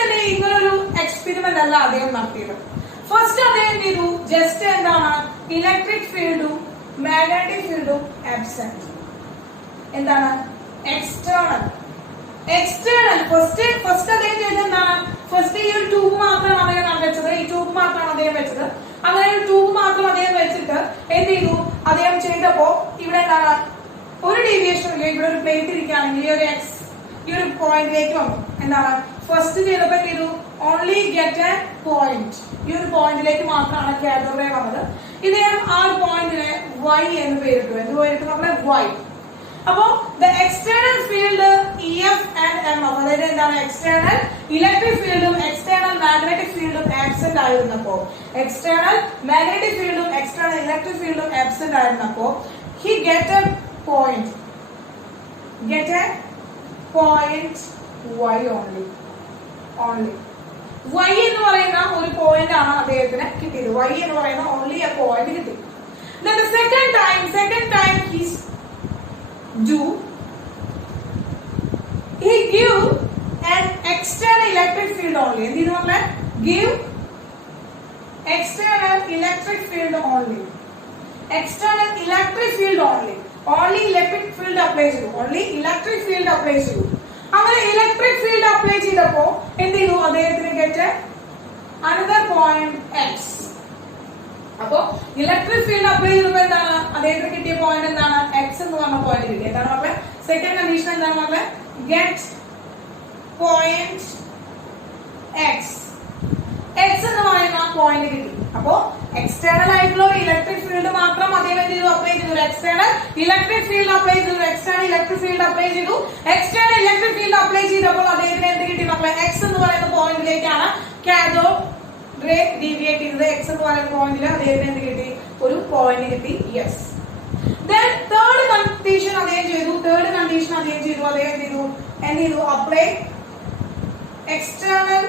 തന്നെ ഇങ്ങനൊരു എക്സ്പെരിമെന്റ് അല്ല അദ്ദേഹം നടത്തിയത്. ഫസ്റ്റ് അദ്ദേഹം എന്ത് ചെയ്തു? ജസ്റ്റ് എന്താണ് ഇലക്ട്രിക് ഫീൽഡും മാഗ്നറ്റിക് ഫീൽഡും ആബ്സെന്റ്. എന്താണ്? എക്സ്റ്റേണൽ ഫസ്റ്റ് അദ്ദേഹം ചെയ്തത് എന്താണ്? ഫസ്റ്റ് ഈ ഒരു ട്യൂബ് മാത്രമാണ് അദ്ദേഹം വെച്ചത്. അങ്ങനെ ഒരു ട്യൂബ് മാത്രം അദ്ദേഹം വെച്ചിട്ട് എന്ത് ചെയ്തു? അദ്ദേഹം ചെയ്തപ്പോ ഇവിടെ എന്താണ് ഒരു ഡീവിയേഷൻ ഇല്ല. ഇവിടെ ഒരു പ്ലേറ്റ് ഇരിക്കുകയാണെങ്കിൽ ഈ ഒരു പോയിന്റിലേക്ക് വന്നു. എന്താണ് ഫസ്റ്റ് ചെയ്തപ്പോ എന്ത് ചെയ്തു? Only get A point. ഈ ഒരു പോയിന്റിലേക്ക് മാത്രമാണ് കാഥോഡ് റേ വന്നത്. ഇദ്ദേഹം ആ ഒരു പോയിന്റിനെ Y എന്ന് പേരിട്ടു. എന്ത് പേരിട്ടു നമ്മളെ? Y. അപ്പോ the external field EF and MF, അതായത് എന്താണ് എക്സ്റ്റേണൽ ഇലക്ട്രിക് ഫീൽഡും എക്സ്റ്റേണൽ മാഗ്നറ്റിക് ഫീൽഡും ആബ്സെന്റ് ആയിരുന്നപ്പോ എക്സ്റ്റേണൽ ഇലക്ട്രിക് ഫീൽഡും absent ആയിരുന്നപ്പോ he get a point Y only. Y എന്ന് പറയുന്ന ഒരു പോയിന്റ് ആണ് അദ്ദേഹത്തിന് കിട്ടിയത്. Y എന്ന് പറയുന്ന ഓൺലി a point കിട്ടി. Then the second time he give an external electric field only. എന്ത് ചെയ്തു നമ്മളെ? Give external electric field only. Only electric field apply ചെയ്തു. അങ്ങനെ ഇലക്ട്രിക് ഫീൽഡ് അപ്ലൈ ചെയ്തപ്പോ എന്ത് ചെയ്തു? അദ്ദേഹത്തിന് ഗെറ്റ് അനദർ പോയിന്റ് എക്സ്. അപ്പോ ഇലക്ട്രിക് ഫീൽഡ് അപ്ലൈ ചെയ്തപ്പോ എന്താണ് അദ്ദേഹത്തിന് കിട്ടിയ പോയിന്റ്? എന്താണ്? എക്സ് എന്ന് പറഞ്ഞ പോയിന്റ് കിട്ടി. എന്താണ് മക്കളെ? സെക്കൻഡ് കണ്ടീഷൻ എന്താണ് മക്കളെ? Get point X. എക്സ് എന്ന് പറയുന്ന പോയിന്റ് കിട്ടി. അപ്പോ എക്സ്റ്റേണൽ ആയിട്ടുള്ള ഇലക്ട്രിക് ഫീൽഡ് മാത്രം അദ്ദേഹം എന്ത് ചെയ്തു? അപ്ലൈ ചെയ്തു. എക്സ്റ്റേണൽ ഇലക്ട്രിക് ഫീൽഡ് അപ്ലൈ ചെയ്തു. എക്സ്റ്റേണൽ ഇലക്ട്രിക് ഫീൽഡ് അപ്ലൈ ചെയ്തു. എക്സ്റ്റേണൽ ഇലക്ട്രിക് ഫീൽഡ് അപ്ലൈ ചെയ്തപ്പോൾ അദ്ദേഹത്തിന് എന്ത് കിട്ടി മക്കളെ? എക്സ് എന്ന് പറയുന്ന പോയിന്റിലേക്കാണ് കാഥോഡ് റേ ഡീവിയേറ്റ് ചെയ്തത്. എക്സ് എന്ന് പറയുന്ന പോയിന്റിൽ അദ്ദേഹത്തിന് എന്ത് കിട്ടി? ഒരു പോയിന്റ് കിട്ടി. യെസ്. Then തേർഡ് കണ്ടീഷൻ അദ്ദേഹം ചെയ്തു. അദ്ദേഹം എന്ത് ചെയ്തു? Apply external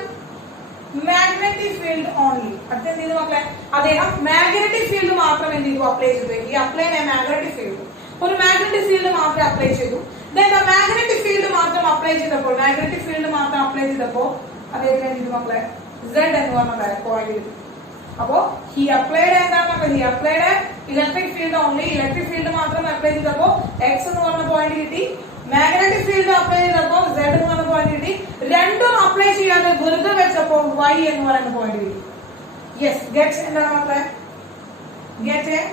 magnetic field only. അത് എന്ത് ചെയ്തു മക്കളെ? അദ്ദേഹം മാഗ്നറ്റിക് ഫീൽഡ് മാത്രം എന്ത് ചെയ്തു? അപ്ലൈ ചെയ്തു. ഈ അപ്ലൈ മാഗ്നറ്റിക് ഫീൽഡ്, ഒരു മാഗ്നറ്റിക് ഫീൽഡ് മാത്രം അപ്ലൈ ചെയ്തു. Then മാഗ്നറ്റിക് ഫീൽഡ് മാത്രം അപ്ലൈ ചെയ്തപ്പോൾ അദ്ദേഹത്തിന് എന്ത് ചെയ്തു മക്കളെ? Z എന്ന് പറഞ്ഞ പോയിന്റ് കിട്ടി. അപ്പോ he applied എന്താണ് മക്കളെ? he applied electric field only. Electric field മാത്രം അപ്ലൈ ചെയ്തപ്പോ x എന്ന് പറഞ്ഞ പോയിന്റ് കിട്ടി. മാഗ്നറ്റിക് ഫീൽഡ് അപ്ലൈ ചെയ്തപ്പോ z എന്ന് പറഞ്ഞ പോയിന്റ് കിട്ടി. രണ്ടും അപ്ലൈ ചെയ്യാതെ വെറുതെ വെച്ചപ്പോ y എന്ന് പറയുന്ന പോയിന്റ് കിട്ടി. യെസ്. ഗെറ്റ് എന്താണ് മക്കളെ? Get A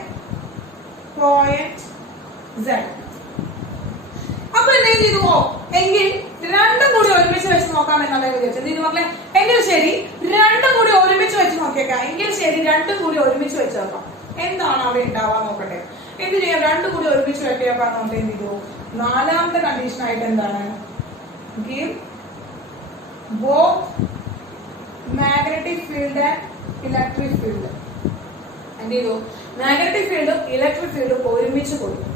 point z. അപ്പൊ എന്ത് ചെയ്തു? എങ്കിൽ രണ്ടും കൂടി ഒരുമിച്ച് വെച്ച് നോക്കാം എന്നുള്ള വിചാരിച്ചു. എന്ത് ചെയ്തു മക്കളെ? എങ്കിൽ ശരി, രണ്ടും കൂടി ഒരുമിച്ച് വെച്ച് നോക്കിയേക്കാം. രണ്ടും കൂടി ഒരുമിച്ച് വെച്ച് നോക്കാം. എന്താണ് അവിടെ ഉണ്ടാവാൻ നോക്കട്ടെ. എന്ത് ചെയ്യാം? രണ്ടും കൂടി ഒരുമിച്ച് വെക്കാം. നമുക്ക് എന്ത് ചെയ്തു? നാലാമത്തെ കണ്ടീഷൻ ആയിട്ട് എന്താണ്? Give both magnetic field and electric field. എന്ത് ചെയ്തു? മാഗ്നറ്റിക് ഫീൽഡും ഇലക്ട്രിക് ഫീൽഡും ഒരുമിച്ച് കൊടുത്തു.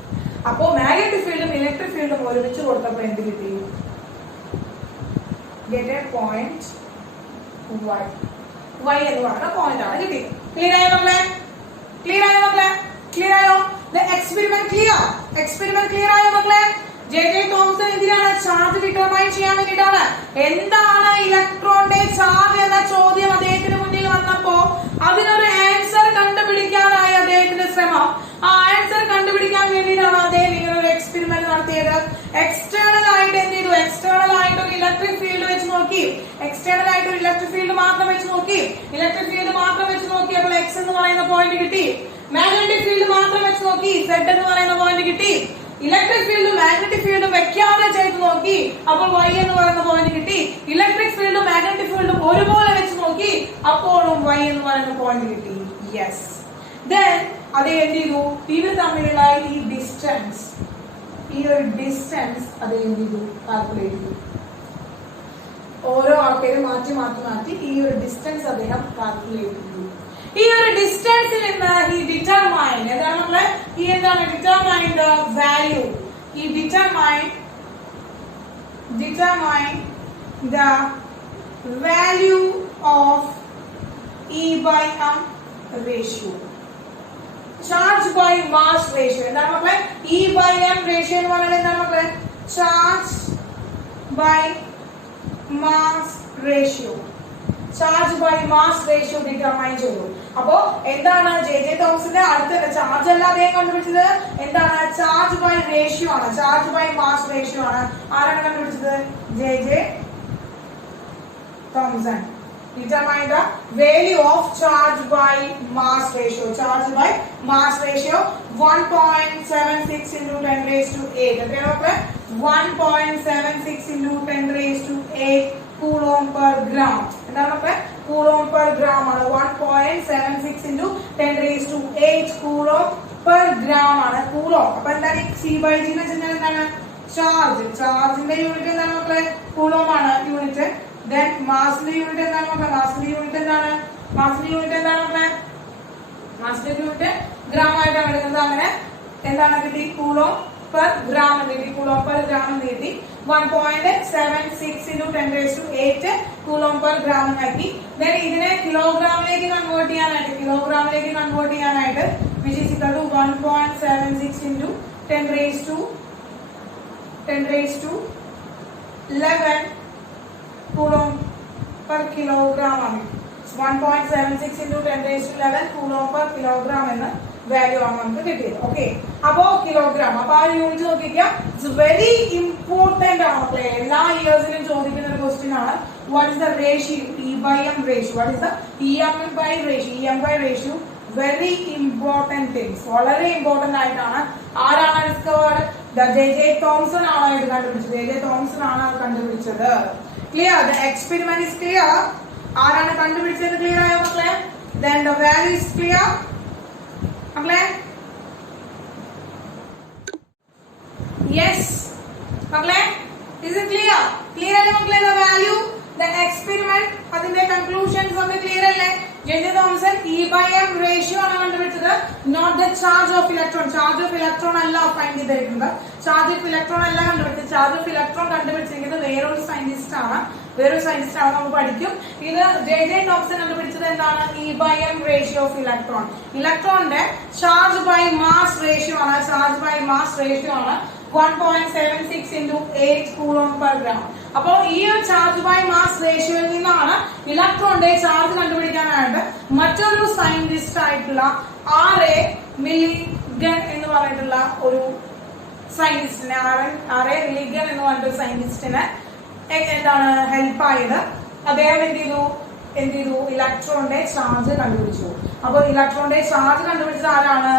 അപ്പോ മാഗ്നറ്റിക് ഫീൽഡും ഇലക്ട്രിക് ഫീൽഡും ഒരുമിച്ച് കൊടുത്തപ്പോ എന്ത് കിട്ടി? Get A point y. y എന്ന് പറയുന്ന പോയിന്റ് ആണ് കിട്ടി. ക്ലിയർ ആയോ മക്കളെ? എക്സ്പെരിമെന്റ് ക്ലിയർ ആയോ മക്കളെ? ജെ തോമസൺ എന്തിനാണ്? ചാർജ് ഡിറ്റർമൈൻ ചെയ്യാൻ വേണ്ടിയിട്ടാണ്. എന്താണ് ഇലക്ട്രോണിന്റെ ചാർജ് എന്ന ചോദ്യം അദ്ദേഹത്തിന് മുന്നിൽ വന്നപ്പോ അതിനൊരു ആൻസർ കണ്ടുപിടിക്കാനായി അദ്ദേഹത്തിന്റെ ശ്രമം. ആ ആൻസർ കണ്ടുപിടിക്കാൻ വേണ്ടിയിട്ടാണ് അദ്ദേഹം ഇങ്ങനെ ഒരു എക്സ്പെരിമെന്റ് നടത്തിയത്. എക്സ്റ്റേണൽ ആയിട്ട് എന്ത് ചെയ്തു? എക്സ്റ്റേണൽ ആയിട്ട് ഒരു ഇലക്ട്രിക് ഫീൽഡ് വെച്ച് നോക്കി. ഇലക്ട്രിക് ഫീൽഡ് മാത്രം വെച്ച് നോക്കിയപ്പോൾ എക്സ് എന്ന് പറയുന്ന പോയിന്റ് കിട്ടി. മാഗ്നറ്റിക് ഫീൽഡ് മാത്രം വെച്ച് നോക്കി, സെഡ് എന്ന് പറയുന്ന പോയിന്റ് കിട്ടി. ഇലക്ട്രിക് ഫീൽഡും മാഗ്നറ്റിക് ഫീൽഡും വെക്കാതെ ചെയ്ത് നോക്കി, അപ്പോൾ y എന്ന് പറയുന്ന പോയിന്റ് കിട്ടി. ഇലക്ട്രിക് ഫീൽഡും മാഗ്നറ്റിക് ഫീൽഡും ഒരുപോലെ വെച്ച് നോക്കി, അപ്പോഴും y എന്ന് പറയുന്ന പോയിന്റ് കിട്ടി. യെസ്. ദെൻ അത് എന്ത് ചെയ്തു? ഇവർ തമ്മിലുള്ള ഈ ഒരു ഡിസ്റ്റൻസ് അത് എന്ത് ചെയ്തു? കാൽക്കുലേറ്റ് ചെയ്തു. ഓരോ ആൾക്കാരും മാറ്റി ഈ ഒരു ഡിസ്റ്റൻസ് അദ്ദേഹം കാൽക്കുലേറ്റ് ചെയ്തു. ഈ ഒരു ഡിസ്റ്റൻസിൽ നിന്ന് he determined എന്താണ് നമ്മള്? determine the value. He determine the value of E/m ratio. Charge by mass ratio. എന്താണ് മക്കളെ? E/m ratio എന്ന് പറഞ്ഞാൽ എന്താണ് മക്കളെ? Charge by mass ratio. Determine ചെയ്തു. അപ്പോ എന്താണ്? ജെ തോമസിന്റെ അടുത്ത ചാർജ് അല്ല അദ്ദേഹം കണ്ടുപിടിച്ചത്. എന്താണ്? ചാർജ് ബൈ റേഷ്യോ ആണ്. ചാർജ് ബൈ മാസ് റേഷ്യോ ആണ്. ആരാണ് കണ്ടുപിടിച്ചത്? J Thomason. Determine the value of charge by mass ratio. 1.76 into 10 raised to 8. Okay, 1.76 into 10 raised to 8 coulomb per gram. Coulomb per gram. 1.76 into 10 raised to 8 coulomb per gram. Coulomb. C by G charge. Charge in the unit coulomb unit. Then mass unit gram ആയിട്ടാണ് എടുക്കുന്നത്. അങ്ങനെ എന്താണ് കിട്ടി? coulomb per gram കിട്ടി. 1.76 into 10 raised to 8 coulomb per gram ആക്കി. Then ഇതിനെ കിലോഗ്രാമിലേക്ക് convert ചെയ്യാനായിട്ട് which is equal to 1.76 into 10 raised to 11 coulomb per kilogram ആണ്. 1.76 into 10 raised to 11 coulomb per kilogram എന്ന് വാല്യൂ ആണ് നമുക്ക് കിട്ടിയത്. ഓക്കെ, അപ്പോ കിലോഗ്രാം, അപ്പൊ ആ യൂണിറ്റ് നോക്കിക്കുക. ഇറ്റ്സ് വെരി ഇമ്പോർട്ടന്റ് ആണ് മക്കളെ, എല്ലാ ഇയേഴ്സിലും ചോദിക്കുന്ന ഒരു ക്വസ്റ്റ്യൻ ആണ്. What is the ratio, E/M ratio, what is the EM by ratio, very important things, വളരെ ഇമ്പോർട്ടന്റ് ആയിട്ടാണ്. ആരാണ് ഡിസ്കവേർഡ്? J.J. തോംസൺ ആണ് ഇത് കണ്ടുപിടിച്ചത്. J.J. തോംസൺ ആണ് അത് കണ്ടുപിടിച്ചത്. Clear? The experiment is clear. ആരാണ് കണ്ടുപിടിച്ചത്? ക്ലിയർ ആയോ മക്കളെ? Then the value is clear. മക്കളെ യെസ് മക്കളെ, is it clear? ക്ലിയർ അല്ലേ മക്കളെ? the value, the experiment, അതിന്റെ കൺക്ലൂഷൻസ് ഒക്കെ ക്ലിയർ അല്ലേ? J.J. തോംസൺ E/M റേഷ്യോ ആണ് കണ്ടുപിടിച്ചത്, not the charge of electron. Charge of electron അല്ല ഫൈൻഡ് ചെയ്തിരിക്കുന്നത്, ചാർജ് ഓഫ് ഇലക്ട്രോൺ അല്ല കണ്ടുപിടിച്ചത്. ചാർജ് ഓഫ് ഇലക്ട്രോൺ കണ്ടുപിടിച്ചിരിക്കുന്നത് വേറൊരു സയന്റിസ്റ്റ് ആണ്, നമ്മൾ പഠിക്കും. ഇത് J.J. തോംസൺ കണ്ടുപിടിച്ചത് എന്താണ്? E/M ratio of electron. ഇലക്ട്രോണിന്റെ ചാർജ് ബൈ മാസ് റേഷ്യോ ആണ്, 1.76 into 8 coulomb per gram. അപ്പോ ഈ ഒരു ചാർജ് ബൈ മാസ് റേഷ്യോയിൽ നിന്നാണ് ഇലക്ട്രോണിന്റെ ചാർജ് കണ്ടുപിടിക്കാനായിട്ട് മറ്റൊരു സയന്റിസ്റ്റ് ആയിട്ടുള്ള R.A. മില്ലിഗൻ എന്ന് പറഞ്ഞിട്ടുള്ള ഒരു സയന്റിസ്റ്റിനെ, R.A. മില്ലിഗൻ എന്ന് പറഞ്ഞിട്ടൊരു സയന്റിസ്റ്റിനെ എന്താണ് ഹെൽപ്പ് ആയത്. അദ്ദേഹം എന്ത് ചെയ്തു? ഇലക്ട്രോണിന്റെ ചാർജ് കണ്ടുപിടിച്ചു. അപ്പൊ ഇലക്ട്രോണിന്റെ ചാർജ് കണ്ടുപിടിച്ചത് ആരാണ്?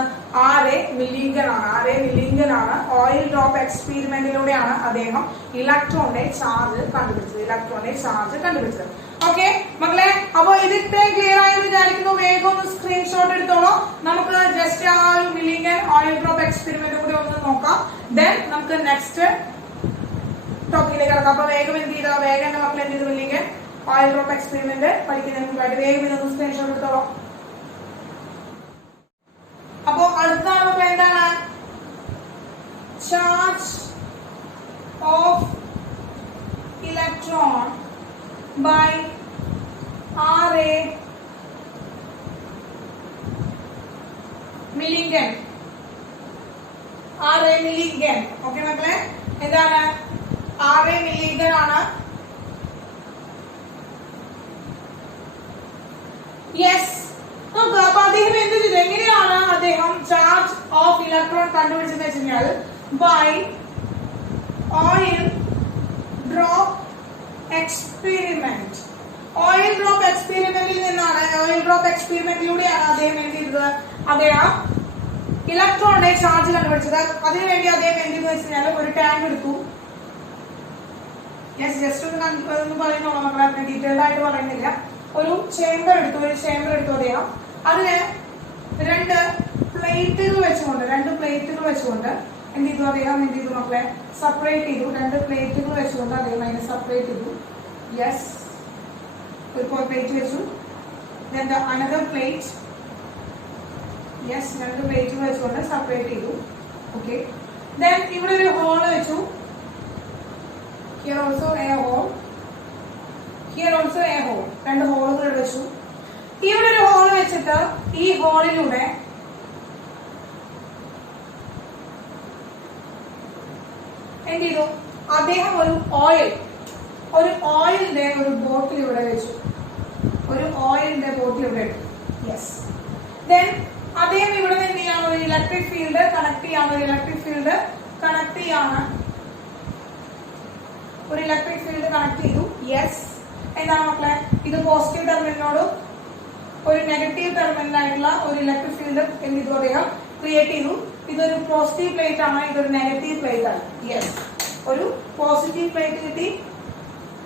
R.A. മില്ലിഗൻ ആണ്. ഓയിൽ ഡ്രോപ്പ് എക്സ്പെരിമെന്റിലൂടെയാണ് അദ്ദേഹം ഇലക്ട്രോണിന്റെ ചാർജ് കണ്ടുപിടിച്ചത്. ഓക്കെ മക്കളെ, അപ്പൊ ഇത് ഇത്രയും ക്ലിയർ ആയി വിചാരിക്കുന്നു. വേഗം ഒന്ന് സ്ക്രീൻഷോട്ട് എടുത്തോളൂ. നമുക്ക് ജസ്റ്റ് ആ ഒരു മില്ലിഗൻ ഓയിൽ ഡ്രോപ്പ് എക്സ്പെരിമെന്റ് കൂടി ഒന്ന് നോക്കാം. ദെൻ നമുക്ക് നെക്സ്റ്റ് ടോപ്പിക്കിലേക്ക് കിടക്കാം. അപ്പൊ വേഗം എന്ത് ചെയ്താ, വേഗം എന്റെ മക്കൾ എന്ത് ചെയ്തു? മില്ലിഗൻ ഓയിൽ ഡ്രോപ്പ് എക്സ്പെരിമെന്റ് പഠിക്കുന്നതിന് മുമ്പായിട്ട് വേഗം ഇതൊന്ന് സ്ക്രീൻഷോട്ട് എടുത്തോളൂ. അപ്പോ അടുത്താണ് മക്കൾ എന്താണ്? Charge of electron by R.A. Millikan. Okay മക്കളെ, എന്താണ്? R.A. മില്ലിഗൻ ആണ്. യെസ്, നോക്കുക. അപ്പൊ അദ്ദേഹം എന്ത് ചെയ്തു? എങ്ങനെയാണ് അദ്ദേഹം ചാർജ് ഓഫ് ഇലക്ട്രോൺ കണ്ടുപിടിച്ചെന്ന് വെച്ച് കഴിഞ്ഞാൽ by oil drop experiment. Oil drop എക്സ്പെരിമെന്റിൽ നിന്നാണ്, ഓയിൽ ഡ്രോപ്പ് എക്സ്പെരിമെന്റിലൂടെയാണ് അദ്ദേഹം എന്ത് ചെയ്തത്? അദ്ദേഹം ഇലക്ട്രോണിന്റെ ചാർജ് കണ്ടുപിടിച്ചത്. അതിനുവേണ്ടി അദ്ദേഹം എന്തെന്ന് വെച്ച് കഴിഞ്ഞാൽ ഒരു ടാങ്ക് എടുത്തു. യെസ്, ജസ്റ്റ് ഒന്ന് പറയുന്നോളൂ മക്കളെ, ഡീറ്റെയിൽഡ് ആയിട്ട് പറയുന്നില്ല. ഒരു ചേംബർ എടുത്തു അദ്ദേഹം. അതിന് രണ്ട് പ്ലേറ്റുകൾ വെച്ചുകൊണ്ട് എന്ത് ചെയ്തു? അദ്ദേഹം എന്ത് ചെയ്തു മക്കളെ? സെപ്പറേറ്റ് ചെയ്തു. രണ്ട് പ്ലേറ്റുകൾ വെച്ചുകൊണ്ട് അദ്ദേഹം അതിനെ സെപ്പറേറ്റ് ചെയ്തു. യെസ്, ഒരു പ്ലേറ്റ് വെച്ചു. then the another plate. Yes, രണ്ട് പ്ലേറ്റുകൾ വെച്ചുകൊണ്ട് സെപ്പറേറ്റ് ചെയ്തു. ഓക്കെ, then ഇവിടെ ഒരു ഹോൾ വെച്ചു. here also a hole. രണ്ട് ഹോളുകൾ വെച്ചു. ഇവിടെ ഒരു ഹോൾ വെച്ചിട്ട് ഈ ഹോളിലൂടെ എന്ത് ചെയ്തു? അദ്ദേഹം ഒരു ഓയിലിന്റെ ഒരു ബോട്ടിൽ ഇവിടെ വെച്ചു. യെസ്, ദെൻ അദ്ദേഹം ഇവിടെ നിന്ന് എന്ത് ചെയ്യാണ്? ഒരു ഇലക്ട്രിക് ഫീൽഡ് കണക്ട് ചെയ്തു. യെസ്, എന്താണ് മക്കളെ? ഇത് പോസിറ്റീവ് ടെർമിനലിനോടും ഒരു നെഗറ്റീവ് ടെർമിനലായിട്ടുള്ള ഒരു ഇലക്ട്രിക് ഫീൽഡ് എന്ത് ചെയ്തു? അദ്ദേഹം ക്രിയേറ്റ് ചെയ്തു. ഇതൊരു പോസിറ്റീവ് പ്ലേറ്റ് ആണ്, ഇതൊരു നെഗറ്റീവ് പ്ലേറ്റ് ആണ്. യെസ്, ഒരു പോസിറ്റീവ് പ്ലേറ്റ് കിട്ടി,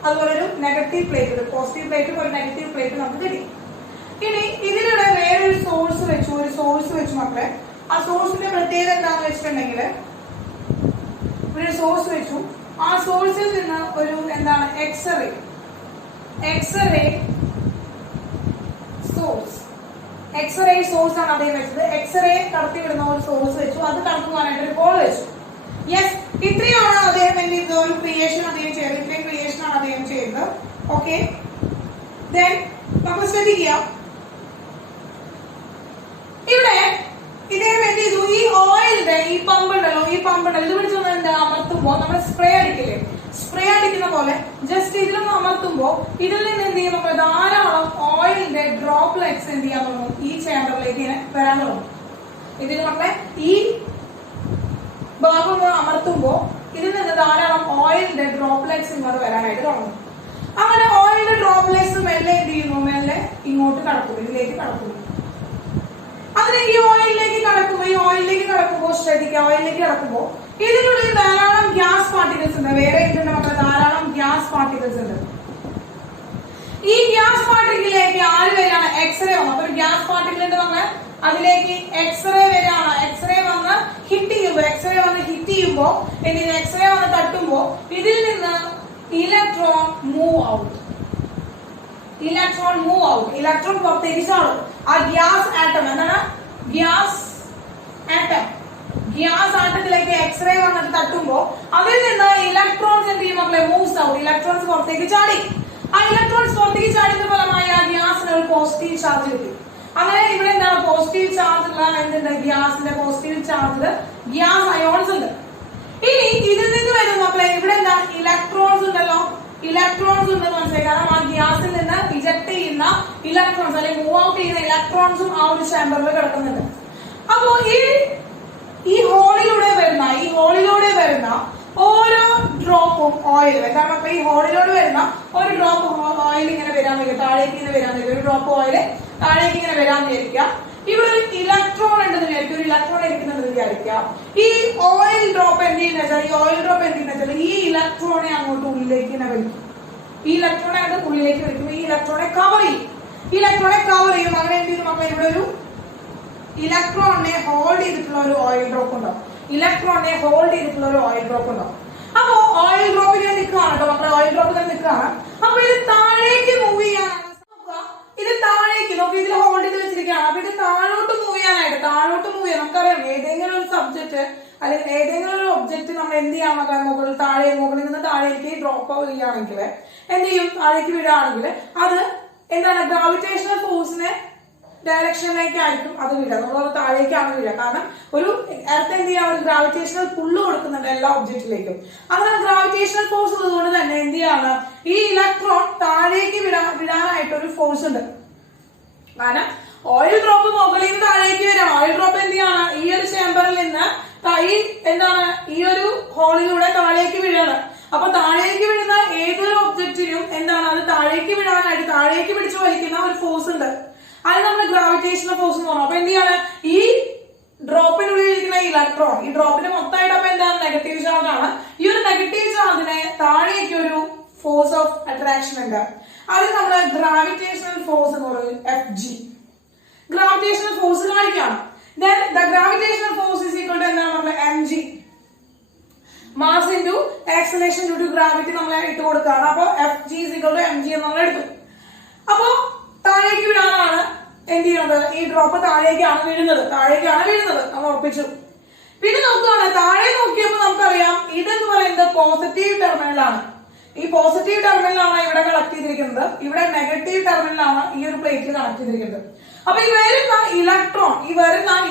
അതുപോലെ ഒരു നെഗറ്റീവ് പ്ലേറ്റ്, ഒരു പോസിറ്റീവ് പ്ലേറ്റും ഒരു നെഗറ്റീവ് പ്ലേറ്റും നമുക്ക് കിട്ടി. ഇനി ഇതിലൂടെ വേറൊരു സോഴ്സ് വെച്ചു മക്കളെ. ആ സോഴ്സിന്റെ പ്രത്യേകത എന്താണെന്ന് വെച്ചിട്ടുണ്ടെങ്കിൽ ഒരു സോഴ്സ് വെച്ചു. ആ സോഴ്സിൽ നിന്ന് ഒരു എന്താണ്? എക്സ്റേ സോഴ്സ് ആണ് അദ്ദേഹം വെച്ചത്. എക്സ്റേ കടത്തി വിടുന്ന ഒരു സോഴ്സ് വെച്ചു. അത് കടത്തുവാനായിട്ട് ഒരു ഹോൾ വെച്ചു. യെസ്, ഇത്രയാണ് അദ്ദേഹം എന്ത് ചെയ്തത്? ഒരു ക്രിയേഷൻ അദ്ദേഹം ചെയ്തത്. ഇത്രയും ക്രിയേഷൻ ആണ് അദ്ദേഹം ചെയ്തത്. ഓക്കെ, ദെൻ നമുക്ക് ശ്രദ്ധിക്കാം. ഇവിടെ ഇദ്ദേഹം എന്ത് ചെയ്തു? ഈ ഓയിലിന്റെ ഈ പമ്പ് ഉണ്ടല്ലോ, ഇത് പിടിച്ചൊന്ന് എന്താ അമർത്തുമ്പോൾ നമ്മൾ സ്പ്രേ അടിക്കുന്ന പോലെ ജസ്റ്റ് ഇതിലൊന്ന് അമർത്തുമ്പോൾ ഇതിൽ നിന്ന് എന്ത് ചെയ്യും നമുക്ക് ധാരാളം ഓയിലിന്റെ ഡ്രോപ്ലെറ്റ്സ് എന്ത് ചെയ്യാൻ തുടങ്ങും ഈ ചേമ്പറിലേക്ക് ഇങ്ങനെ വരാൻ തുടങ്ങും. ഇതിൽ നമ്മളെ ഈ ഭാഗം ഒന്ന് അമർത്തുമ്പോൾ ഇതിൽ നിന്ന് ധാരാളം ഓയിലിന്റെ ഡ്രോപ്ലെറ്റ്സ് ഇങ്ങോട്ട് വരാനായിട്ട് തുടങ്ങും. അങ്ങനെ ഓയിലിന്റെ ഡ്രോപ്ലെറ്റ്സ് മെല്ലെ എന്ത് ചെയ്യുന്നു, മെല്ലെ ഇങ്ങോട്ട് കടക്കും, ഇതിലേക്ക് കടക്കുന്നു. അങ്ങനെ ഈ ഓയിലിലേക്ക് കടക്കുമ്പോൾ ശ്രദ്ധിക്കുക, ഓയിലിലേക്ക് കടക്കുമ്പോൾ ഇതിനുള്ളിൽ ധാരാളം ഗ്യാസ് പാർട്ടിക്കിൾസ് ഉണ്ട്. വേറെ എന്തുണ്ട് മക്കളെ, ധാരാളം ഗ്യാസ് പാർട്ടിക്കിൾസ് ഉണ്ട്. ഈ ഗ്യാസ് പാർട്ടിക്കിളിലേക്ക് ആര് വരികയാണ്, എക്സ്റേ വന്നു. അപ്പൊ ഒരു ഗ്യാസ് പാർട്ടിക്കിൾ എന്ന് പറഞ്ഞാൽ അതിലേക്ക് എക്സ്റേ വരികയാണ്. എക്സ്റേ വന്ന് ഹിറ്റ് ചെയ്യുമ്പോൾ എക്സ്റേ വന്ന് തട്ടുമ്പോൾ ഇതിൽ നിന്ന് ഇലക്ട്രോൺ മൂവ് ഔട്ട്. ഇലക്ട്രോൺ പുറത്തേക്ക് ചാടും. ആ ഗ്യാസ് ആറ്റം എന്താണ്, ഗ്യാസ് ആറ്റത്തിലേക്ക് എക്സ്റേ വന്നിട്ട് തട്ടുമ്പോൾ അതിൽ നിന്ന് ഇലക്ട്രോൺസ് എന്ത് ചെയ്യും മക്കളെ, മൂവ്സ് ഔട്ട്. ഇലക്ട്രോൺസ് പുറത്തേക്ക് ചാടി. ആ ഇലക്ട്രോൺസ് പുറത്തേക്ക് ചാടിയതിന്റെ ഫലമായി ആ ഗ്യാസിന് ഒരു പോസിറ്റീവ് ചാർജ് കിട്ടി. അങ്ങനെ ഇവിടെ എന്താണ് പോസിറ്റീവ് ചാർജ് ഉള്ള എന്തുണ്ട്, ഗ്യാസിന്റെ പോസിറ്റീവ് ചാർജ് ഗ്യാസ് അയോൺസ് ഉണ്ട്. ഇനി ഇതിൽ നിന്ന് വരുന്ന മക്കളെ ഇവിടെ എന്താണ്, ഇലക്ട്രോൺസ് ഉണ്ടല്ലോ, ഇലക്ട്രോൺസ് ഉണ്ടെന്ന് മനസ്സിലായി. കാരണം ആ ഗ്യാസിൽ നിന്ന് ഇജക്ട് ചെയ്യുന്ന ഇലക്ട്രോൺസ് അല്ലെങ്കിൽ മൂവ് ഔട്ട് ചെയ്യുന്ന ഇലക്ട്രോൺസും ആ ഒരു ചേമ്പറിൽ കിടക്കുന്നുണ്ട്. അപ്പോ ഈ ഹോളിലൂടെ വരുന്ന ഓരോ ഡ്രോപ്പും ഓയിൽ, കാരണം അപ്പൊ ഈ ഹോളിലൂടെ വരുന്ന ഒരു ഡ്രോപ്പ് ഓയിൽ ഇങ്ങനെ വരാൻ വരിക, താഴേക്ക് ഇങ്ങനെ വരാൻ വരിക, ഒരു ഡ്രോപ്പ് ഓയിൽ താഴേക്ക് ഇങ്ങനെ വരാൻ വിചാരിക്കുക. ഇവിടെ ഒരു ഇലക്ട്രോൺ ഉണ്ടെന്ന് വിചാരിക്കുക, ഒരു ഇലക്ട്രോൺ ഇരിക്കുന്നുണ്ടെന്ന് വിചാരിക്കുക. ഈ ഓയിൽ ഡ്രോപ്പ് എന്ത് ചെയ്യുന്ന ഈ ഇലക്ട്രോണെ അങ്ങോട്ട് ഉള്ളിലേക്ക് തന്നെ വലിക്കും. ഈ ഇലക്ട്രോണെ അത് ഉള്ളിലേക്ക് വലിക്കും. ഈ ഇലക്ട്രോണെ കവർ ചെയ്യും. അങ്ങനെ എന്ത് ചെയ്യും മക്കളെ, ഇവിടെ ഒരു ഇലക്ട്രോണിനെ ഹോൾഡ് ചെയ്തിട്ടുള്ള ഒരു ഓയിൽ ഡ്രോപ്പ് ഉണ്ടാവും. അപ്പൊ ഓയിൽ ഡ്രോപ്പ് ഇങ്ങനെ നിൽക്കുകയാണ് കേട്ടോ മക്കളെ, ഓയിൽ ഡ്രോപ്പ് ഇങ്ങനെ നിൽക്കുകയാണ്. അപ്പൊ ഇത് താഴേക്ക് മൂവ് ചെയ്യാനാണ്. ഇത് താഴേക്ക് നോക്കി, ഇതിൽ ഹോൾഡ് ചെയ്ത് വെച്ചിരിക്കുകയാണ്. അപ്പൊ ഇത് താഴോട്ട് മൂവ് ചെയ്യാൻ. നമുക്കറിയാം ഏതെങ്കിലും ഒരു സബ്ജക്ട് അല്ലെങ്കിൽ ഏതെങ്കിലും ഒരു ഒബ്ജക്ട് നമ്മൾ എന്ത് ചെയ്യാൻ മുകളിൽ നിന്ന് താഴേക്ക് ഡ്രോപ്പ് ചെയ്യുകയാണെങ്കിൽ എന്ത് ചെയ്യും, താഴേക്ക് വീഴുകയാണെങ്കിൽ അത് എന്താണ്, ഗ്രാവിറ്റേഷണൽ ഫോഴ്സിനെ ഡയറക്ഷനിലേക്കായിരിക്കും അത് വീഴുക. നമ്മൾ താഴേക്കാണ് വീഴുക. കാരണം ഒരു എർത്ത് എന്ത് ചെയ്യാൻ ഒരു ഗ്രാവിറ്റേഷണൽ പുള്ള് കൊടുക്കുന്നുണ്ട് എല്ലാ ഒബ്ജക്റ്റിലേക്കും. അങ്ങനെ ഗ്രാവിറ്റേഷണൽ ഫോഴ്സ് ഉള്ളതുകൊണ്ട് തന്നെ എന്ത് ചെയ്യാണ്, ഈ ഇലക്ട്രോൺ താഴേക്ക് വിടാനായിട്ട് ഒരു ഫോഴ്സ് ഉണ്ട്. കാരണം ഓയിൽ ഡ്രോപ്പ് മുകളിൽ നിന്ന് താഴേക്ക് വരാം. ഓയിൽ ഡ്രോപ്പ് എന്ത് ചെയ്യാണ്, ഈ ഒരു ചേമ്പറിൽ നിന്ന് ഈ ഒരു ഹോളിലൂടെ താഴേക്ക് വീഴാണ്. അപ്പൊ താഴേക്ക് വീഴുന്ന ഏതൊരു ഒബ്ജക്റ്റിനും എന്താണ്, അത് താഴേക്ക് വിടാനായിട്ട് താഴേക്ക് പിടിച്ചു വലിക്കുന്ന ഒരു ഫോഴ്സ് ഉണ്ട്. അത് നമ്മൾ ഗ്രാവിറ്റേഷണൽ ഫോഴ്സ് എന്ന് പറഞ്ഞു. അപ്പൊ എന്ത് ചെയ്യാണ്, ഈ ഡ്രോപ്പിനുള്ളിൽ ഇരിക്കുന്ന ഇലക്ട്രോൺ, ഈ ഡ്രോപ്പിന്റെ മൊത്തമായിട്ട് അപ്പൊ എന്താണ്, നെഗറ്റീവ് ചാർജ് ആണ്. ഈ ഒരു നെഗറ്റീവ് ചാർജിനെ താഴേക്ക് ഒരു ഫോഴ്സ് ഓഫ് അട്രാക്ഷൻ ഉണ്ട്. അത് നമ്മൾ ഗ്രാവിറ്റേഷണൽ ഫോഴ്സ് എന്ന് പറയും, FG. ഗ്രാവിറ്റേഷണൽ ഫോഴ്സ് കാണിക്കുകയാണ്. Then the gravitational force is equal to എന്താണ് നമ്മൾ mg, mass into acceleration due to gravity നമ്മൾ ഇട്ട് കൊടുക്കുകയാണ്. അപ്പൊ FG is equal to mg എന്ന് നമ്മൾ എടുത്തു. അപ്പൊ താഴേക്ക് വീഴാനാണ് എന്ത് ചെയ്യുന്നത്, ഈ ഡ്രോപ്പ് താഴേക്കാണ് വീഴുന്നത് നമ്മൾ ഉറപ്പിച്ചു. പിന്നെ നോക്കുകയാണ്, താഴെ നോക്കിയപ്പോൾ നമുക്കറിയാം ഇതെന്ന് പറയുന്നത് പോസിറ്റീവ് ടെർമിനലാണ്. ഈ പോസിറ്റീവ് ടെർമിനലാണ് ഇവിടെ കണക്ട് ചെയ്തിരിക്കുന്നത്, ഇവിടെ നെഗറ്റീവ് ടെർമിനലാണ് ഈ ഒരു പ്ലേറ്റിൽ കണക്ട് ചെയ്തിരിക്കുന്നത്. അപ്പൊ ഈ വരുന്ന ഇലക്ട്രോൺ, ഈ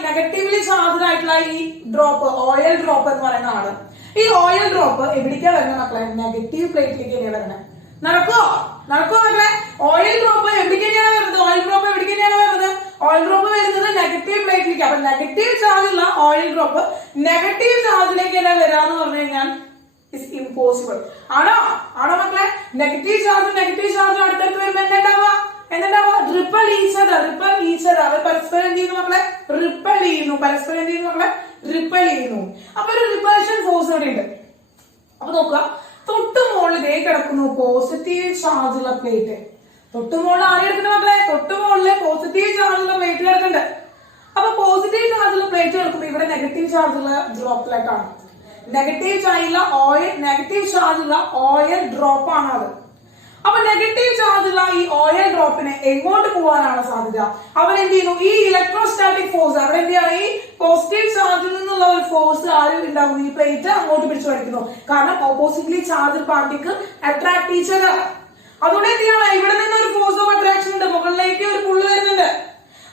നെഗറ്റീവ്ലി ചാർജ്ഡ് ആയിട്ടുള്ള ഈ ഡ്രോപ്പ്, ഓയിൽ ഡ്രോപ്പ് എന്ന് പറയുന്ന ആള്, ഈ ഓയിൽ ഡ്രോപ്പ് എവിടേക്കാ വരുന്നത് മക്കളെ, നെഗറ്റീവ് പ്ലേറ്റിലേക്ക് തന്നെയാണ് വരുന്നത്. നടക്കോ മക്കളെ, ഓയിൽ ഡ്രോപ്പ് എവിടേക്കാണ് വരുന്നത്, ഓയിൽ ഡ്രോപ്പ് വരുന്നത് നെഗറ്റീവ് പ്ലേറ്റിലേക്ക്. അപ്പൊ നെഗറ്റീവ് ചാർജ് ഉള്ള ഓയിൽ ഡ്രോപ്പ് നെഗറ്റീവ് ചാർജിലേക്ക് തന്നെ വരാന്ന് പറഞ്ഞു കഴിഞ്ഞാൽ ഇസ് ഇമ്പോസിബിൾ. ആണോ മക്കളെ, നെഗറ്റീവ് ചാർജ് അടുത്തടുത്ത് വരുമ്പോ എന്തുണ്ടാവുക, റിപ്പൽ ഈച്ച് അതർ. അവർ പരസ്പരം എന്ത് ചെയ്യുന്നു മക്കളെ, റിപ്പൽ ചെയ്യുന്നു. അപ്പൊ ഒരു റിപ്പൽഷൻ ഫോഴ്സ് ഇവിടെ ഉണ്ട്. അപ്പൊ നോക്കുക, തൊട്ട് മുകളിൽ ഇതേ കിടക്കുന്നു പോസിറ്റീവ് ചാർജ് ഉള്ള പ്ലേറ്റ്. തൊട്ട് മുകളിൽ ആര് കിടക്കുന്നു മക്കളെ, തൊട്ട് മുകളില് പോസിറ്റീവ് ചാർജ് ഉള്ള പ്ലേറ്റ് കിടക്കുന്നുണ്ട്. അപ്പൊ പോസിറ്റീവ് ചാർജ് ഉള്ള പ്ലേറ്റ് കിടക്കുമ്പോൾ ഇവിടെ നെഗറ്റീവ് ചാർജ് ഉള്ള ഡ്രോപ്ലെറ്റ് ആണ്. നെഗറ്റീവ് ചാർജ് ഉള്ള ഓയിൽ ഡ്രോപ്പ് ആണ് അത്. അപ്പൊ നെഗറ്റീവ് ചാർജ് ഉള്ള ഈ ഓയിൽ ഡ്രോപ്പിനെ എങ്ങോട്ട് പോകാനാണ് സാധ്യത, അവരെന്ത് ചെയ്യുന്നു, ഈ ഇലക്ട്രോസ്റ്റാറ്റിക് ഫോഴ്സ്, അവിടെ എന്ത് ചെയ്യാണ്, ഈ പോസിറ്റീവ് ചാർജിൽ നിന്നുള്ള ഒരു ഫോഴ്സ് ആരും ഉണ്ടാകുന്നു, ഈ പ്ലേറ്റ് അങ്ങോട്ട് പിടിച്ചു വലിക്കുന്നു. കാരണം oppositely charge particle attract each other. അതുകൊണ്ട് എന്ത് ചെയ്യണം, ഇവിടെ നിന്ന് ഒരു ഫോഴ്സ് ഓഫ് അട്രാക്ഷൻ ഉണ്ട്, മുകളിലേക്ക് ഒരു പുള്ള് വരുന്നുണ്ട്.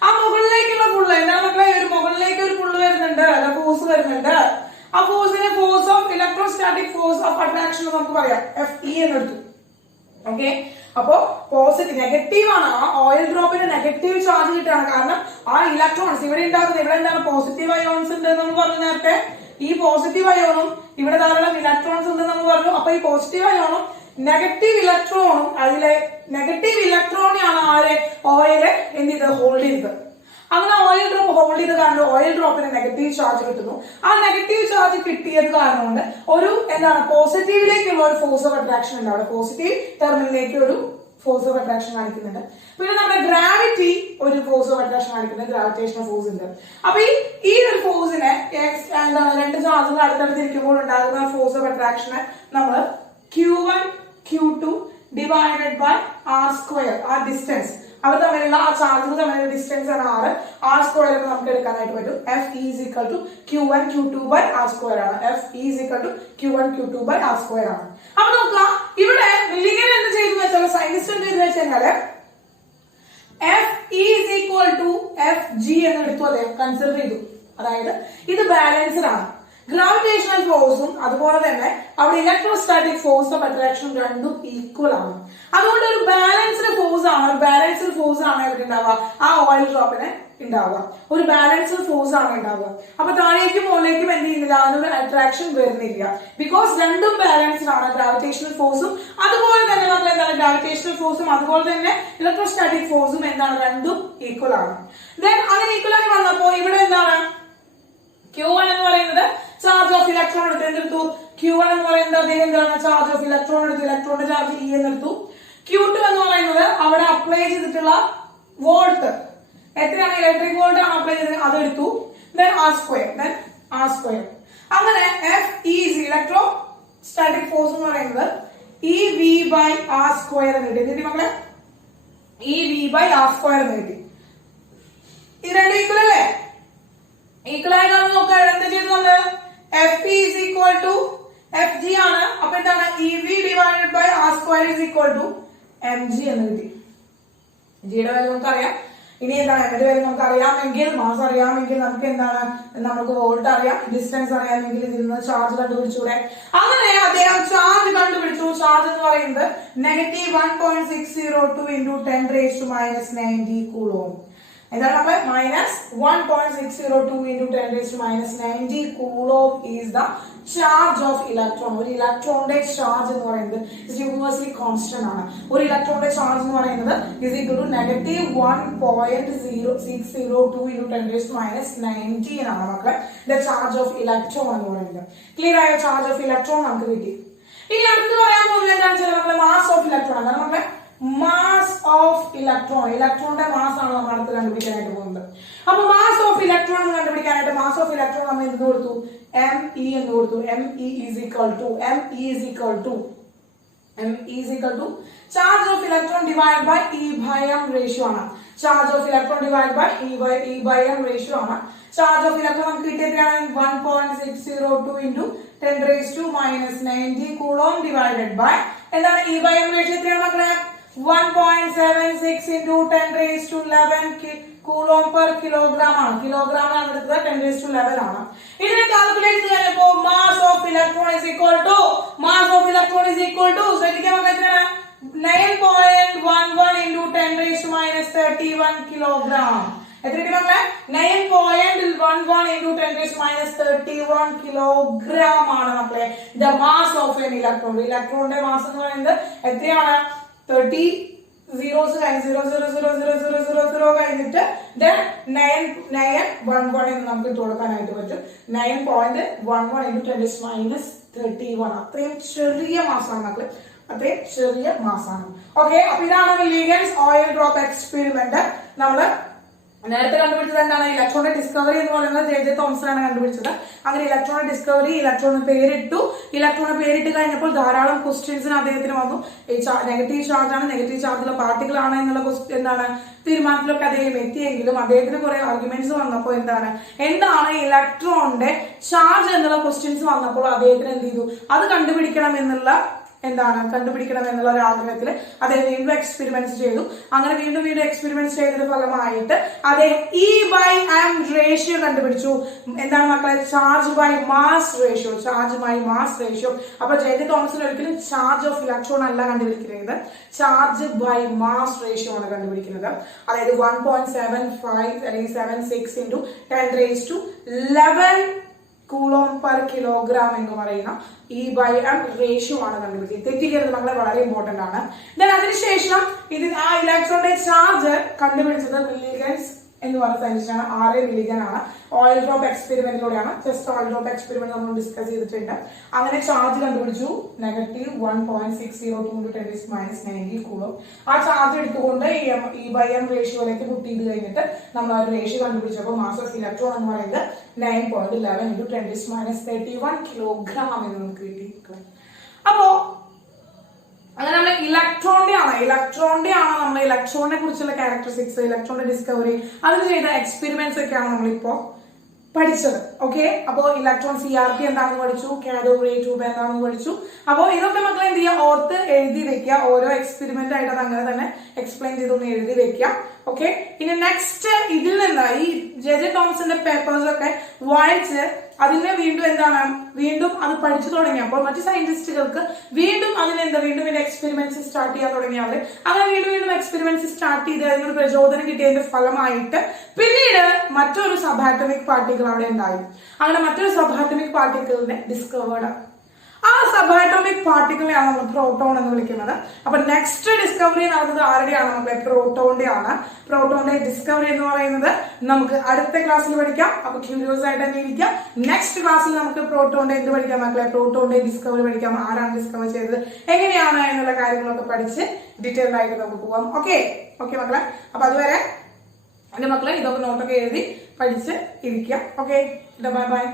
ആ മുകളിലേക്കുള്ള പുള്ള് എന്താണ് മക്കളെ, മുകളിലേക്ക് ഒരു പുള്ള് വരുന്നുണ്ട്, ഫോഴ്സ് വരുന്നുണ്ട്. ആ ഫോഴ്സിനെ force of electrostatic force of attraction നമുക്ക് പറയാം, FE എന്ന് എടുത്തു. ഓക്കെ, അപ്പോ പോസിറ്റീവ് നെഗറ്റീവ് ആണ്, ആ ഓയിൽ ഡ്രോപ്പിന് നെഗറ്റീവ് ചാർജ് കിട്ടുകയാണ്. കാരണം ആ ഇലക്ട്രോൺസ് ഇവിടെ ഉണ്ടാകുന്നത്, ഇവിടെ എന്താണ് പോസിറ്റീവ് അയോൺസ് ഉണ്ട് നമ്മൾ പറഞ്ഞു നേരത്തെ. ഈ പോസിറ്റീവ് അയോണും ഇവിടെ ധാരാളം ഇലക്ട്രോൺസ് ഉണ്ട് നമ്മൾ പറഞ്ഞു. അപ്പൊ ഈ പോസിറ്റീവ് അയോണും നെഗറ്റീവ് ഇലക്ട്രോണും, അതിലെ നെഗറ്റീവ് ഇലക്ട്രോണിയാണ് ആര് ഓയില് എന്ത് ചെയ്ത് ഹോൾഡ് ചെയ്തത്. അങ്ങനെ ഓയിൽ ഡ്രോപ്പ് ഹോൾഡ് ചെയ്ത് കാരണം ഓയിൽ ഡ്രോപ്പിന് നെഗറ്റീവ് ചാർജ് കിട്ടുന്നു. ആ നെഗറ്റീവ് ചാർജ് കിട്ടിയത് കാരണം കൊണ്ട് ഒരു എന്താണ് പോസിറ്റീവിലേക്കുള്ള ഒരു ഫോഴ്സ് ഓഫ് അട്രാക്ഷൻ ഉണ്ട്. അവിടെ പോസിറ്റീവ് ടെർമിനലിലേക്ക് ഒരു ഫോഴ്സ് ഓഫ് അട്രാക്ഷൻ കാണിക്കുന്നുണ്ട്. പിന്നെ നമ്മുടെ ഗ്രാവിറ്റി ഒരു ഫോഴ്സ് ഓഫ് അട്രാക്ഷൻ കാണിക്കുന്നത് ഗ്രാവിറ്റേഷണൽ ഫോഴ്സ് ഉണ്ട്. അപ്പൊ ഈ ഒരു ഫോഴ്സിനെ എന്താണ് രണ്ട് ചാർജുകൾ അടുത്തടുത്തിരിക്കുമ്പോൾ ഉണ്ടാകുന്ന ഫോഴ്സ് ഓഫ് അട്രാക്ഷനെ നമ്മൾ Q1 Q2 divided by R square, ആ ഡിസ്റ്റൻസ് അവർ തമ്മിലുള്ള ആ ചാർജുകൾ തമ്മിലുള്ള ഡിസ്റ്റൻസ് ആണ് ആർ സ്ക്വയർ എന്ന് നമുക്ക് എടുക്കാനായിട്ട് പറ്റും. F is equal to Q1 Q2 by R square ആണ്. F is equal to Q1 Q2 by R square ആണ്. അപ്പൊ നോക്കുക, ഇവിടെ മില്ലിഗൻ എന്ത് ചെയ്തു വെച്ചാൽ സയന്റിസ്റ്റ് എന്ത് ചെയ്തു വെച്ചാൽ F is equal to Fg എന്ന് എടുത്തു, അതെ കൺസിഡർ ചെയ്തു. അതായത് ഇത് ബാലൻസ്ഡ് ആണ്. ഗ്രാവിറ്റേഷണൽ ഫോഴ്സും അതുപോലെ തന്നെ അവിടെ ഇലക്ട്രോസ്റ്റാറ്റിക് ഫോഴ്സ് ഓഫ് അട്രാക്ഷൻ രണ്ടും ഈക്വൽ ആണ്. അതുകൊണ്ട് ഒരു ബാലൻസ്ഡ് ഫോഴ്സ് ആണ്, ഒരു ബാലൻസ്ഡ് ഫോഴ്സ് ആണ് ഇവിടെ ഉണ്ടാവുക, ആ ഓയിൽ ഡ്രോപ്പിന് ഉണ്ടാവുക. ഒരു ബാലൻസ്ഡ് ഫോഴ്സ് ആണ് ഉണ്ടാവുക. അപ്പൊ താഴേക്കും മുകളിലേക്കും എന്ത് ചെയ്യുന്നില്ല, അതിനൊരു അട്രാക്ഷൻ വരുന്നില്ല. ബിക്കോസ് രണ്ടും ബാലൻസ്ഡ് ആണ്, ഗ്രാവിറ്റേഷണൽ ഫോഴ്സും അതുപോലെ തന്നെ നമ്മൾ എന്താണ് ഗ്രാവിറ്റേഷണൽ ഫോഴ്സും അതുപോലെ തന്നെ ഇലക്ട്രോസ്റ്റാറ്റിക് ഫോഴ്സും എന്താണ് രണ്ടും ഈക്വൽ ആണ്. ദെൻ അങ്ങനെ ഈക്വൽ ആയി വന്നപ്പോ ഇവിടെ എന്താണ് Q1 എന്ന് പറയുന്നത് ചാർജ് ഓഫ് ഇലക്ട്രോൺ എടുത്തു. Q1 എന്ന് പറയുന്നത് എന്താണ് ചാർജ് ഓഫ് ഇലക്ട്രോൺ എടുത്തു, ഇലക്ട്രോണിന്റെ ചാർജ് E എന്നെടുത്തു. Q2 എന്ന് പറയുന്നത് അവിടെ അപ്ലൈ ചെയ്തിട്ടുള്ള വോൾട്ട് എത്രയാണ്, ഇലക്ട്രിക് വോൾട്ട് ആണ് അപ്ലൈ ചെയ്തത്, അതെടുത്തു. Then R square. അങ്ങനെ F is electrostatic force എന്ന് പറയുന്നത് EV by R square എന്ന് കിട്ടി. മക്കളെ EV by R square എന്ന് കിട്ടി. ഇത് രണ്ടും ഈക്വൽ അല്ലേ? ഈക്വൽ ആയി കാണുന്ന നോക്കുക, എന്താ ചെയ്തു നമ്മള് F is equal to Fg ആണ്. അപ്പൊ എന്താണ് EV divided by R square is equal to mg എന്ന് കിട്ടി. ജിയുടെ വാല്യൂ നമുക്കറിയാം. ഇനി എന്താണ് എന്റെ വാല്യൂ നമുക്ക് അറിയാമെങ്കിൽ, മാസ് അറിയാമെങ്കിൽ നമുക്ക് എന്താണ് നമുക്ക് വോൾട്ട് അറിയാം, ഡിസ്റ്റൻസ് അറിയാമെങ്കിൽ ഇതിൽ നിന്ന് ചാർജ് കണ്ടുപിടിച്ചൂടെ. അങ്ങനെ അദ്ദേഹം ചാർജ് കണ്ടുപിടിച്ചു. ചാർജ് എന്ന് പറയുന്നത് -1.602 into 10⁻⁻90 കൂളോം. എന്താണ് നമ്മൾ -1.602 into 10⁻⁻90 coulomb is the charge of electron. ഒരു ഇലക്ട്രോണിന്റെ ചാർജ് എന്ന് പറയുന്നത് യൂണിവേഴ്സലി കോൺസ്റ്റന്റ് ആണ്. ഒരു ഇലക്ട്രോണിന്റെ ചാർജ് എന്ന് പറയുന്നത് ഇസ് ഈക്വൽ ടു -1.602 into 10⁻⁻90 ആണ് മക്കളെ ദ ചാർജ് ഓഫ് ഇലക്ട്രോൺ എന്ന് പറയുന്നത്. ക്ലിയർ ആയ ചാർജ് ഓഫ് ഇലക്ട്രോൺ നമുക്ക് കിട്ടി. ഇനി അടുത്ത് പറയാൻ പോകുന്നത് എന്താണെന്ന് വെച്ചാൽ മക്കളെ മാസ് ഓഫ് ഇലക്ട്രോൺ. എന്താണ് മക്കളെ മാസ് ഓഫ് ഇലക്ട്രോൺ. ഇലക്ട്രോണിന്റെ മാസ് ആണ് നമ്മൾ അടുത്ത് കണ്ടുപിടിക്കാനായിട്ട് പോകുന്നത്. അപ്പൊ മാസ് ഓഫ് ഇലക്ട്രോൺ കണ്ടുപിടിക്കാനായിട്ട് മാസ് ഓഫ് ഇലക്ട്രോൺ നമ്മൾ എന്ത് കൊടുത്തു, ME എന്ന് കൊടുത്തു. ME is equal to charge of electron divided by E/m ratio ആണ്. Charge of electron divided by E/m ratio ആണ്. Charge of electron നമുക്ക് കിട്ടിയതാണ് 1.602 into 10⁻⁻90 കൂളോം divided by എന്താണ് E/m ratio എത്രയാണ് മക്കളെ 1.76 into 10⁻11 കൂളോം പെർ കിലോഗ്രാം ആണ്. Kilogram ആണ് എടുത്തത്, 10⁻11 ആണ്. ഇതിനെ കാൽക്കുലേറ്റ് ചെയ്യുമ്പോൾ mass of electron is equal to ശ്രദ്ധിക്കാൻ എത്രയാണ് 9.11 into 10⁻31 കിലോഗ്രാം. എത്ര കിട്ടി മക്കളെ 9.11 into 10⁻31 കിലോഗ്രാം ആണ് മക്കളെ the mass of an electron. ഇലക്ട്രോണിന്റെ മാസ് എന്ന് പറയുന്നത് എത്രയാണ് 30 zeros കഴിഞ്ഞ് 0.000000 കഴിഞ്ഞിട്ട് then 9.11 എന്ന് നമുക്ക് ഇട്ട് കൊടുക്കാനായിട്ട് പറ്റും. 9.11 into 10⁻31 അത്രയും ചെറിയ മാസാണ് മക്കള്, അത്രയും ചെറിയ മാസാണ്. ഓക്കെ, അപ്പൊ ഇതാണ് മില്ലിഗൻസ് ഓയിൽ ഡ്രോപ്പ് എക്സ്പെരിമെന്റ്. നമ്മള് നേരത്തെ കണ്ടുപിടിച്ചത് എന്താണ് ഇലക്ട്രോണിന്റെ ഡിസ്കവറി എന്ന് പറയുന്നത് ജെ തോമസൺ ആണ് കണ്ടുപിടിച്ചത്. അങ്ങനെ ഇലക്ട്രോണിക് ഡിസ്കവറി, ഇലക്ട്രോണിന് പേരിട്ടു. ഇലക്ട്രോണിന് പേരിട്ട് കഴിഞ്ഞപ്പോൾ ധാരാളം ക്വസ്റ്റ്യൻസിന് അദ്ദേഹത്തിന് വന്നു. നെഗറ്റീവ് ചാർജ് ആണ്, നെഗറ്റീവ് ചാർജുള്ള പാർട്ടിക്കിൾ ആണ് എന്നുള്ള എന്താണ് തീരുമാനത്തിലൊക്കെ അദ്ദേഹം എത്തിയെങ്കിലും അദ്ദേഹത്തിന് കുറെ ആർഗ്യുമെന്റ്സ് വന്നപ്പോൾ എന്താണ് ഇലക്ട്രോണിന്റെ ചാർജ് എന്നുള്ള ക്വസ്റ്റ്യൻസ് വന്നപ്പോൾ അദ്ദേഹത്തിന് എന്ത് ചെയ്തു, അത് കണ്ടുപിടിക്കണം എന്നുള്ള എന്താണ് കണ്ടുപിടിക്കണം എന്നുള്ള ഒരു ആഗ്രഹത്തിൽ അദ്ദേഹം വീണ്ടും എക്സ്പെരിമെന്റ്സ് ചെയ്തു. അങ്ങനെ വീണ്ടും എക്സ്പെരിമെന്റ്സ് ചെയ്തതിന്റെ ഫലമായിട്ട് അദ്ദേഹം E/m റേഷ്യോ കണ്ടുപിടിച്ചു. എന്താണ് മക്കളെ? Charge by mass ratio. അപ്പൊ ജെ തോമസിന് ഒരിക്കലും ചാർജ് ഓഫ് ഇലക്ട്രോൺ അല്ല കണ്ടുപിടിക്കുന്നത്, ചാർജ് ബൈ മാസ് റേഷ്യോ ആണ് കണ്ടുപിടിക്കുന്നത്. അതായത് 1.75 അല്ലെങ്കിൽ 76 into 10⁻11 കൂളോം പെർ കിലോഗ്രാം എന്ന് പറയുന്ന E/m റേഷ്യോ ആണ് കണ്ടുപിടിച്ചത്. തെറ്റിക്കരുത് മക്കളെ, വളരെ ഇമ്പോർട്ടന്റ് ആണ്. ദെൻ അതിനുശേഷം ആ ഇലക്ട്രോണിന്റെ ചാർജ് കണ്ടുപിടിച്ചത് മില്ലിഗൻസ് എന്ന് പറയുന്ന സയൻറ്റിസ്റ്റാണ്. R.A. മില്ലിഗൻ ആണ്. ഓയിൽ ഡ്രോപ്പ് എക്സ്പെരിമെന്റിലൂടെയാണ്. ജസ്റ്റ് ഓയിൽ ഡ്രോപ്പ് എക്സ്പെരിമെന്റ് നമ്മൾ ഡിസ്കസ് ചെയ്തിട്ടുണ്ട്. അങ്ങനെ ചാർജ് കണ്ടുപിടിച്ചു -1.602 × 10⁻90 കൂളോം. ആ ചാർജ് എടുത്തുകൊണ്ട് E/m റേഷ്യോയിലേക്ക് പുട്ട് ചെയ്ത് കഴിഞ്ഞിട്ട് നമ്മൾ ആ ഒരു റേഷ്യോ കണ്ടുപിടിച്ചപ്പോൾ മാസ് ഓഫ് ഇലക്ട്രോൺ എന്ന് പറയുന്നത് 9.11 × 10⁻31 കിലോഗ്രാം എന്ന് നമുക്ക് കിട്ടി. അപ്പോ അങ്ങനെ നമ്മൾ ഇലക്ട്രോണിനെ കുറിച്ചുള്ള ക്യാരക്ടറിസ്റ്റിക്സ്, ഇലക്ട്രോണിന്റെ ഡിസ്കവറി, അതിന് ചെയ്ത എക്സ്പെരിമെന്റ്സ് ഒക്കെയാണ് നമ്മളിപ്പോ പഠിച്ചത്. ഓക്കെ, അപ്പോ ഇലക്ട്രോൺ CRT എന്താണെന്ന് പഠിച്ചു, കാഥോഡ് റേ ട്യൂബ് എന്താണെന്ന് പഠിച്ചു. അപ്പോ ഇതൊക്കെ മക്കളെ എന്ത് ചെയ്യുക, ഓർത്ത് എഴുതി വെക്കുക. ഓരോ എക്സ്പെരിമെന്റ് ആയിട്ട് അത് അങ്ങനെ തന്നെ എക്സ്പ്ലെയിൻ ചെയ്തൊന്ന് എഴുതി വെക്കുക. ഓക്കെ, ഇനി നെക്സ്റ്റ് ഇതിൽ നിന്ന് ഈ ജെ തോമസിന്റെ പേപ്പേഴ്സ് ഒക്കെ വായിച്ച് അതിനെ വീണ്ടും അത് പഠിച്ചു തുടങ്ങിയപ്പോൾ മറ്റു സയന്റിസ്റ്റുകൾക്ക് വീണ്ടും എക്സ്പെരിമെന്റ്സ് സ്റ്റാർട്ട് ചെയ്യാൻ തുടങ്ങിയവർ അങ്ങനെ വീണ്ടും എക്സ്പെരിമെന്റ്സ് സ്റ്റാർട്ട് ചെയ്ത് അതിനൊരു പ്രചോദനം കിട്ടിയതിന്റെ ഫലമായിട്ട് പിന്നീട് മറ്റൊരു സബാറ്റോമിക് പാർട്ടിക്കിൾ അവിടെ ഉണ്ടായി. അങ്ങനെ മറ്റൊരു സബാറ്റോമിക് പാർട്ടിക്കിളിനെ ഡിസ്കവേർഡ്. ആ സബാറ്റോമിക് പാർട്ടിക്കിളിനെയാണ് നമ്മൾ പ്രോട്ടോൺ എന്ന് വിളിക്കുന്നത്. അപ്പൊ നെക്സ്റ്റ് ഡിസ്കവറി നടന്നത് ആരുടെയാണ് മക്കളെ? പ്രോട്ടോന്റെ ആണ്. പ്രോട്ടോന്റെ ഡിസ്കവറി എന്ന് പറയുന്നത് നമുക്ക് അടുത്ത ക്ലാസ്സിൽ പഠിക്കാം. അപ്പൊ ക്യൂരിയോസ് ആയിട്ട് തന്നെ ഇരിക്കാം. നെക്സ്റ്റ് ക്ലാസ്സിൽ നമുക്ക് പ്രോട്ടോന്റെ എന്ത് പഠിക്കാം മക്കളെ? പ്രോട്ടോന്റെ ഡിസ്കവറി പഠിക്കാം. ആരാണ് ഡിസ്കവർ ചെയ്തത്, എങ്ങനെയാണ് എന്നുള്ള കാര്യങ്ങളൊക്കെ പഠിച്ച് ഡീറ്റെയിൽഡ് ആയിട്ട് നമുക്ക് പോവാം. ഓക്കെ മക്കളെ, അപ്പൊ അതുവരെ എന്റെ മക്കളെ ഇതൊക്കെ നോട്ടൊക്കെ എഴുതി പഠിച്ച് ഇരിക്കാം. Okay, bye bye.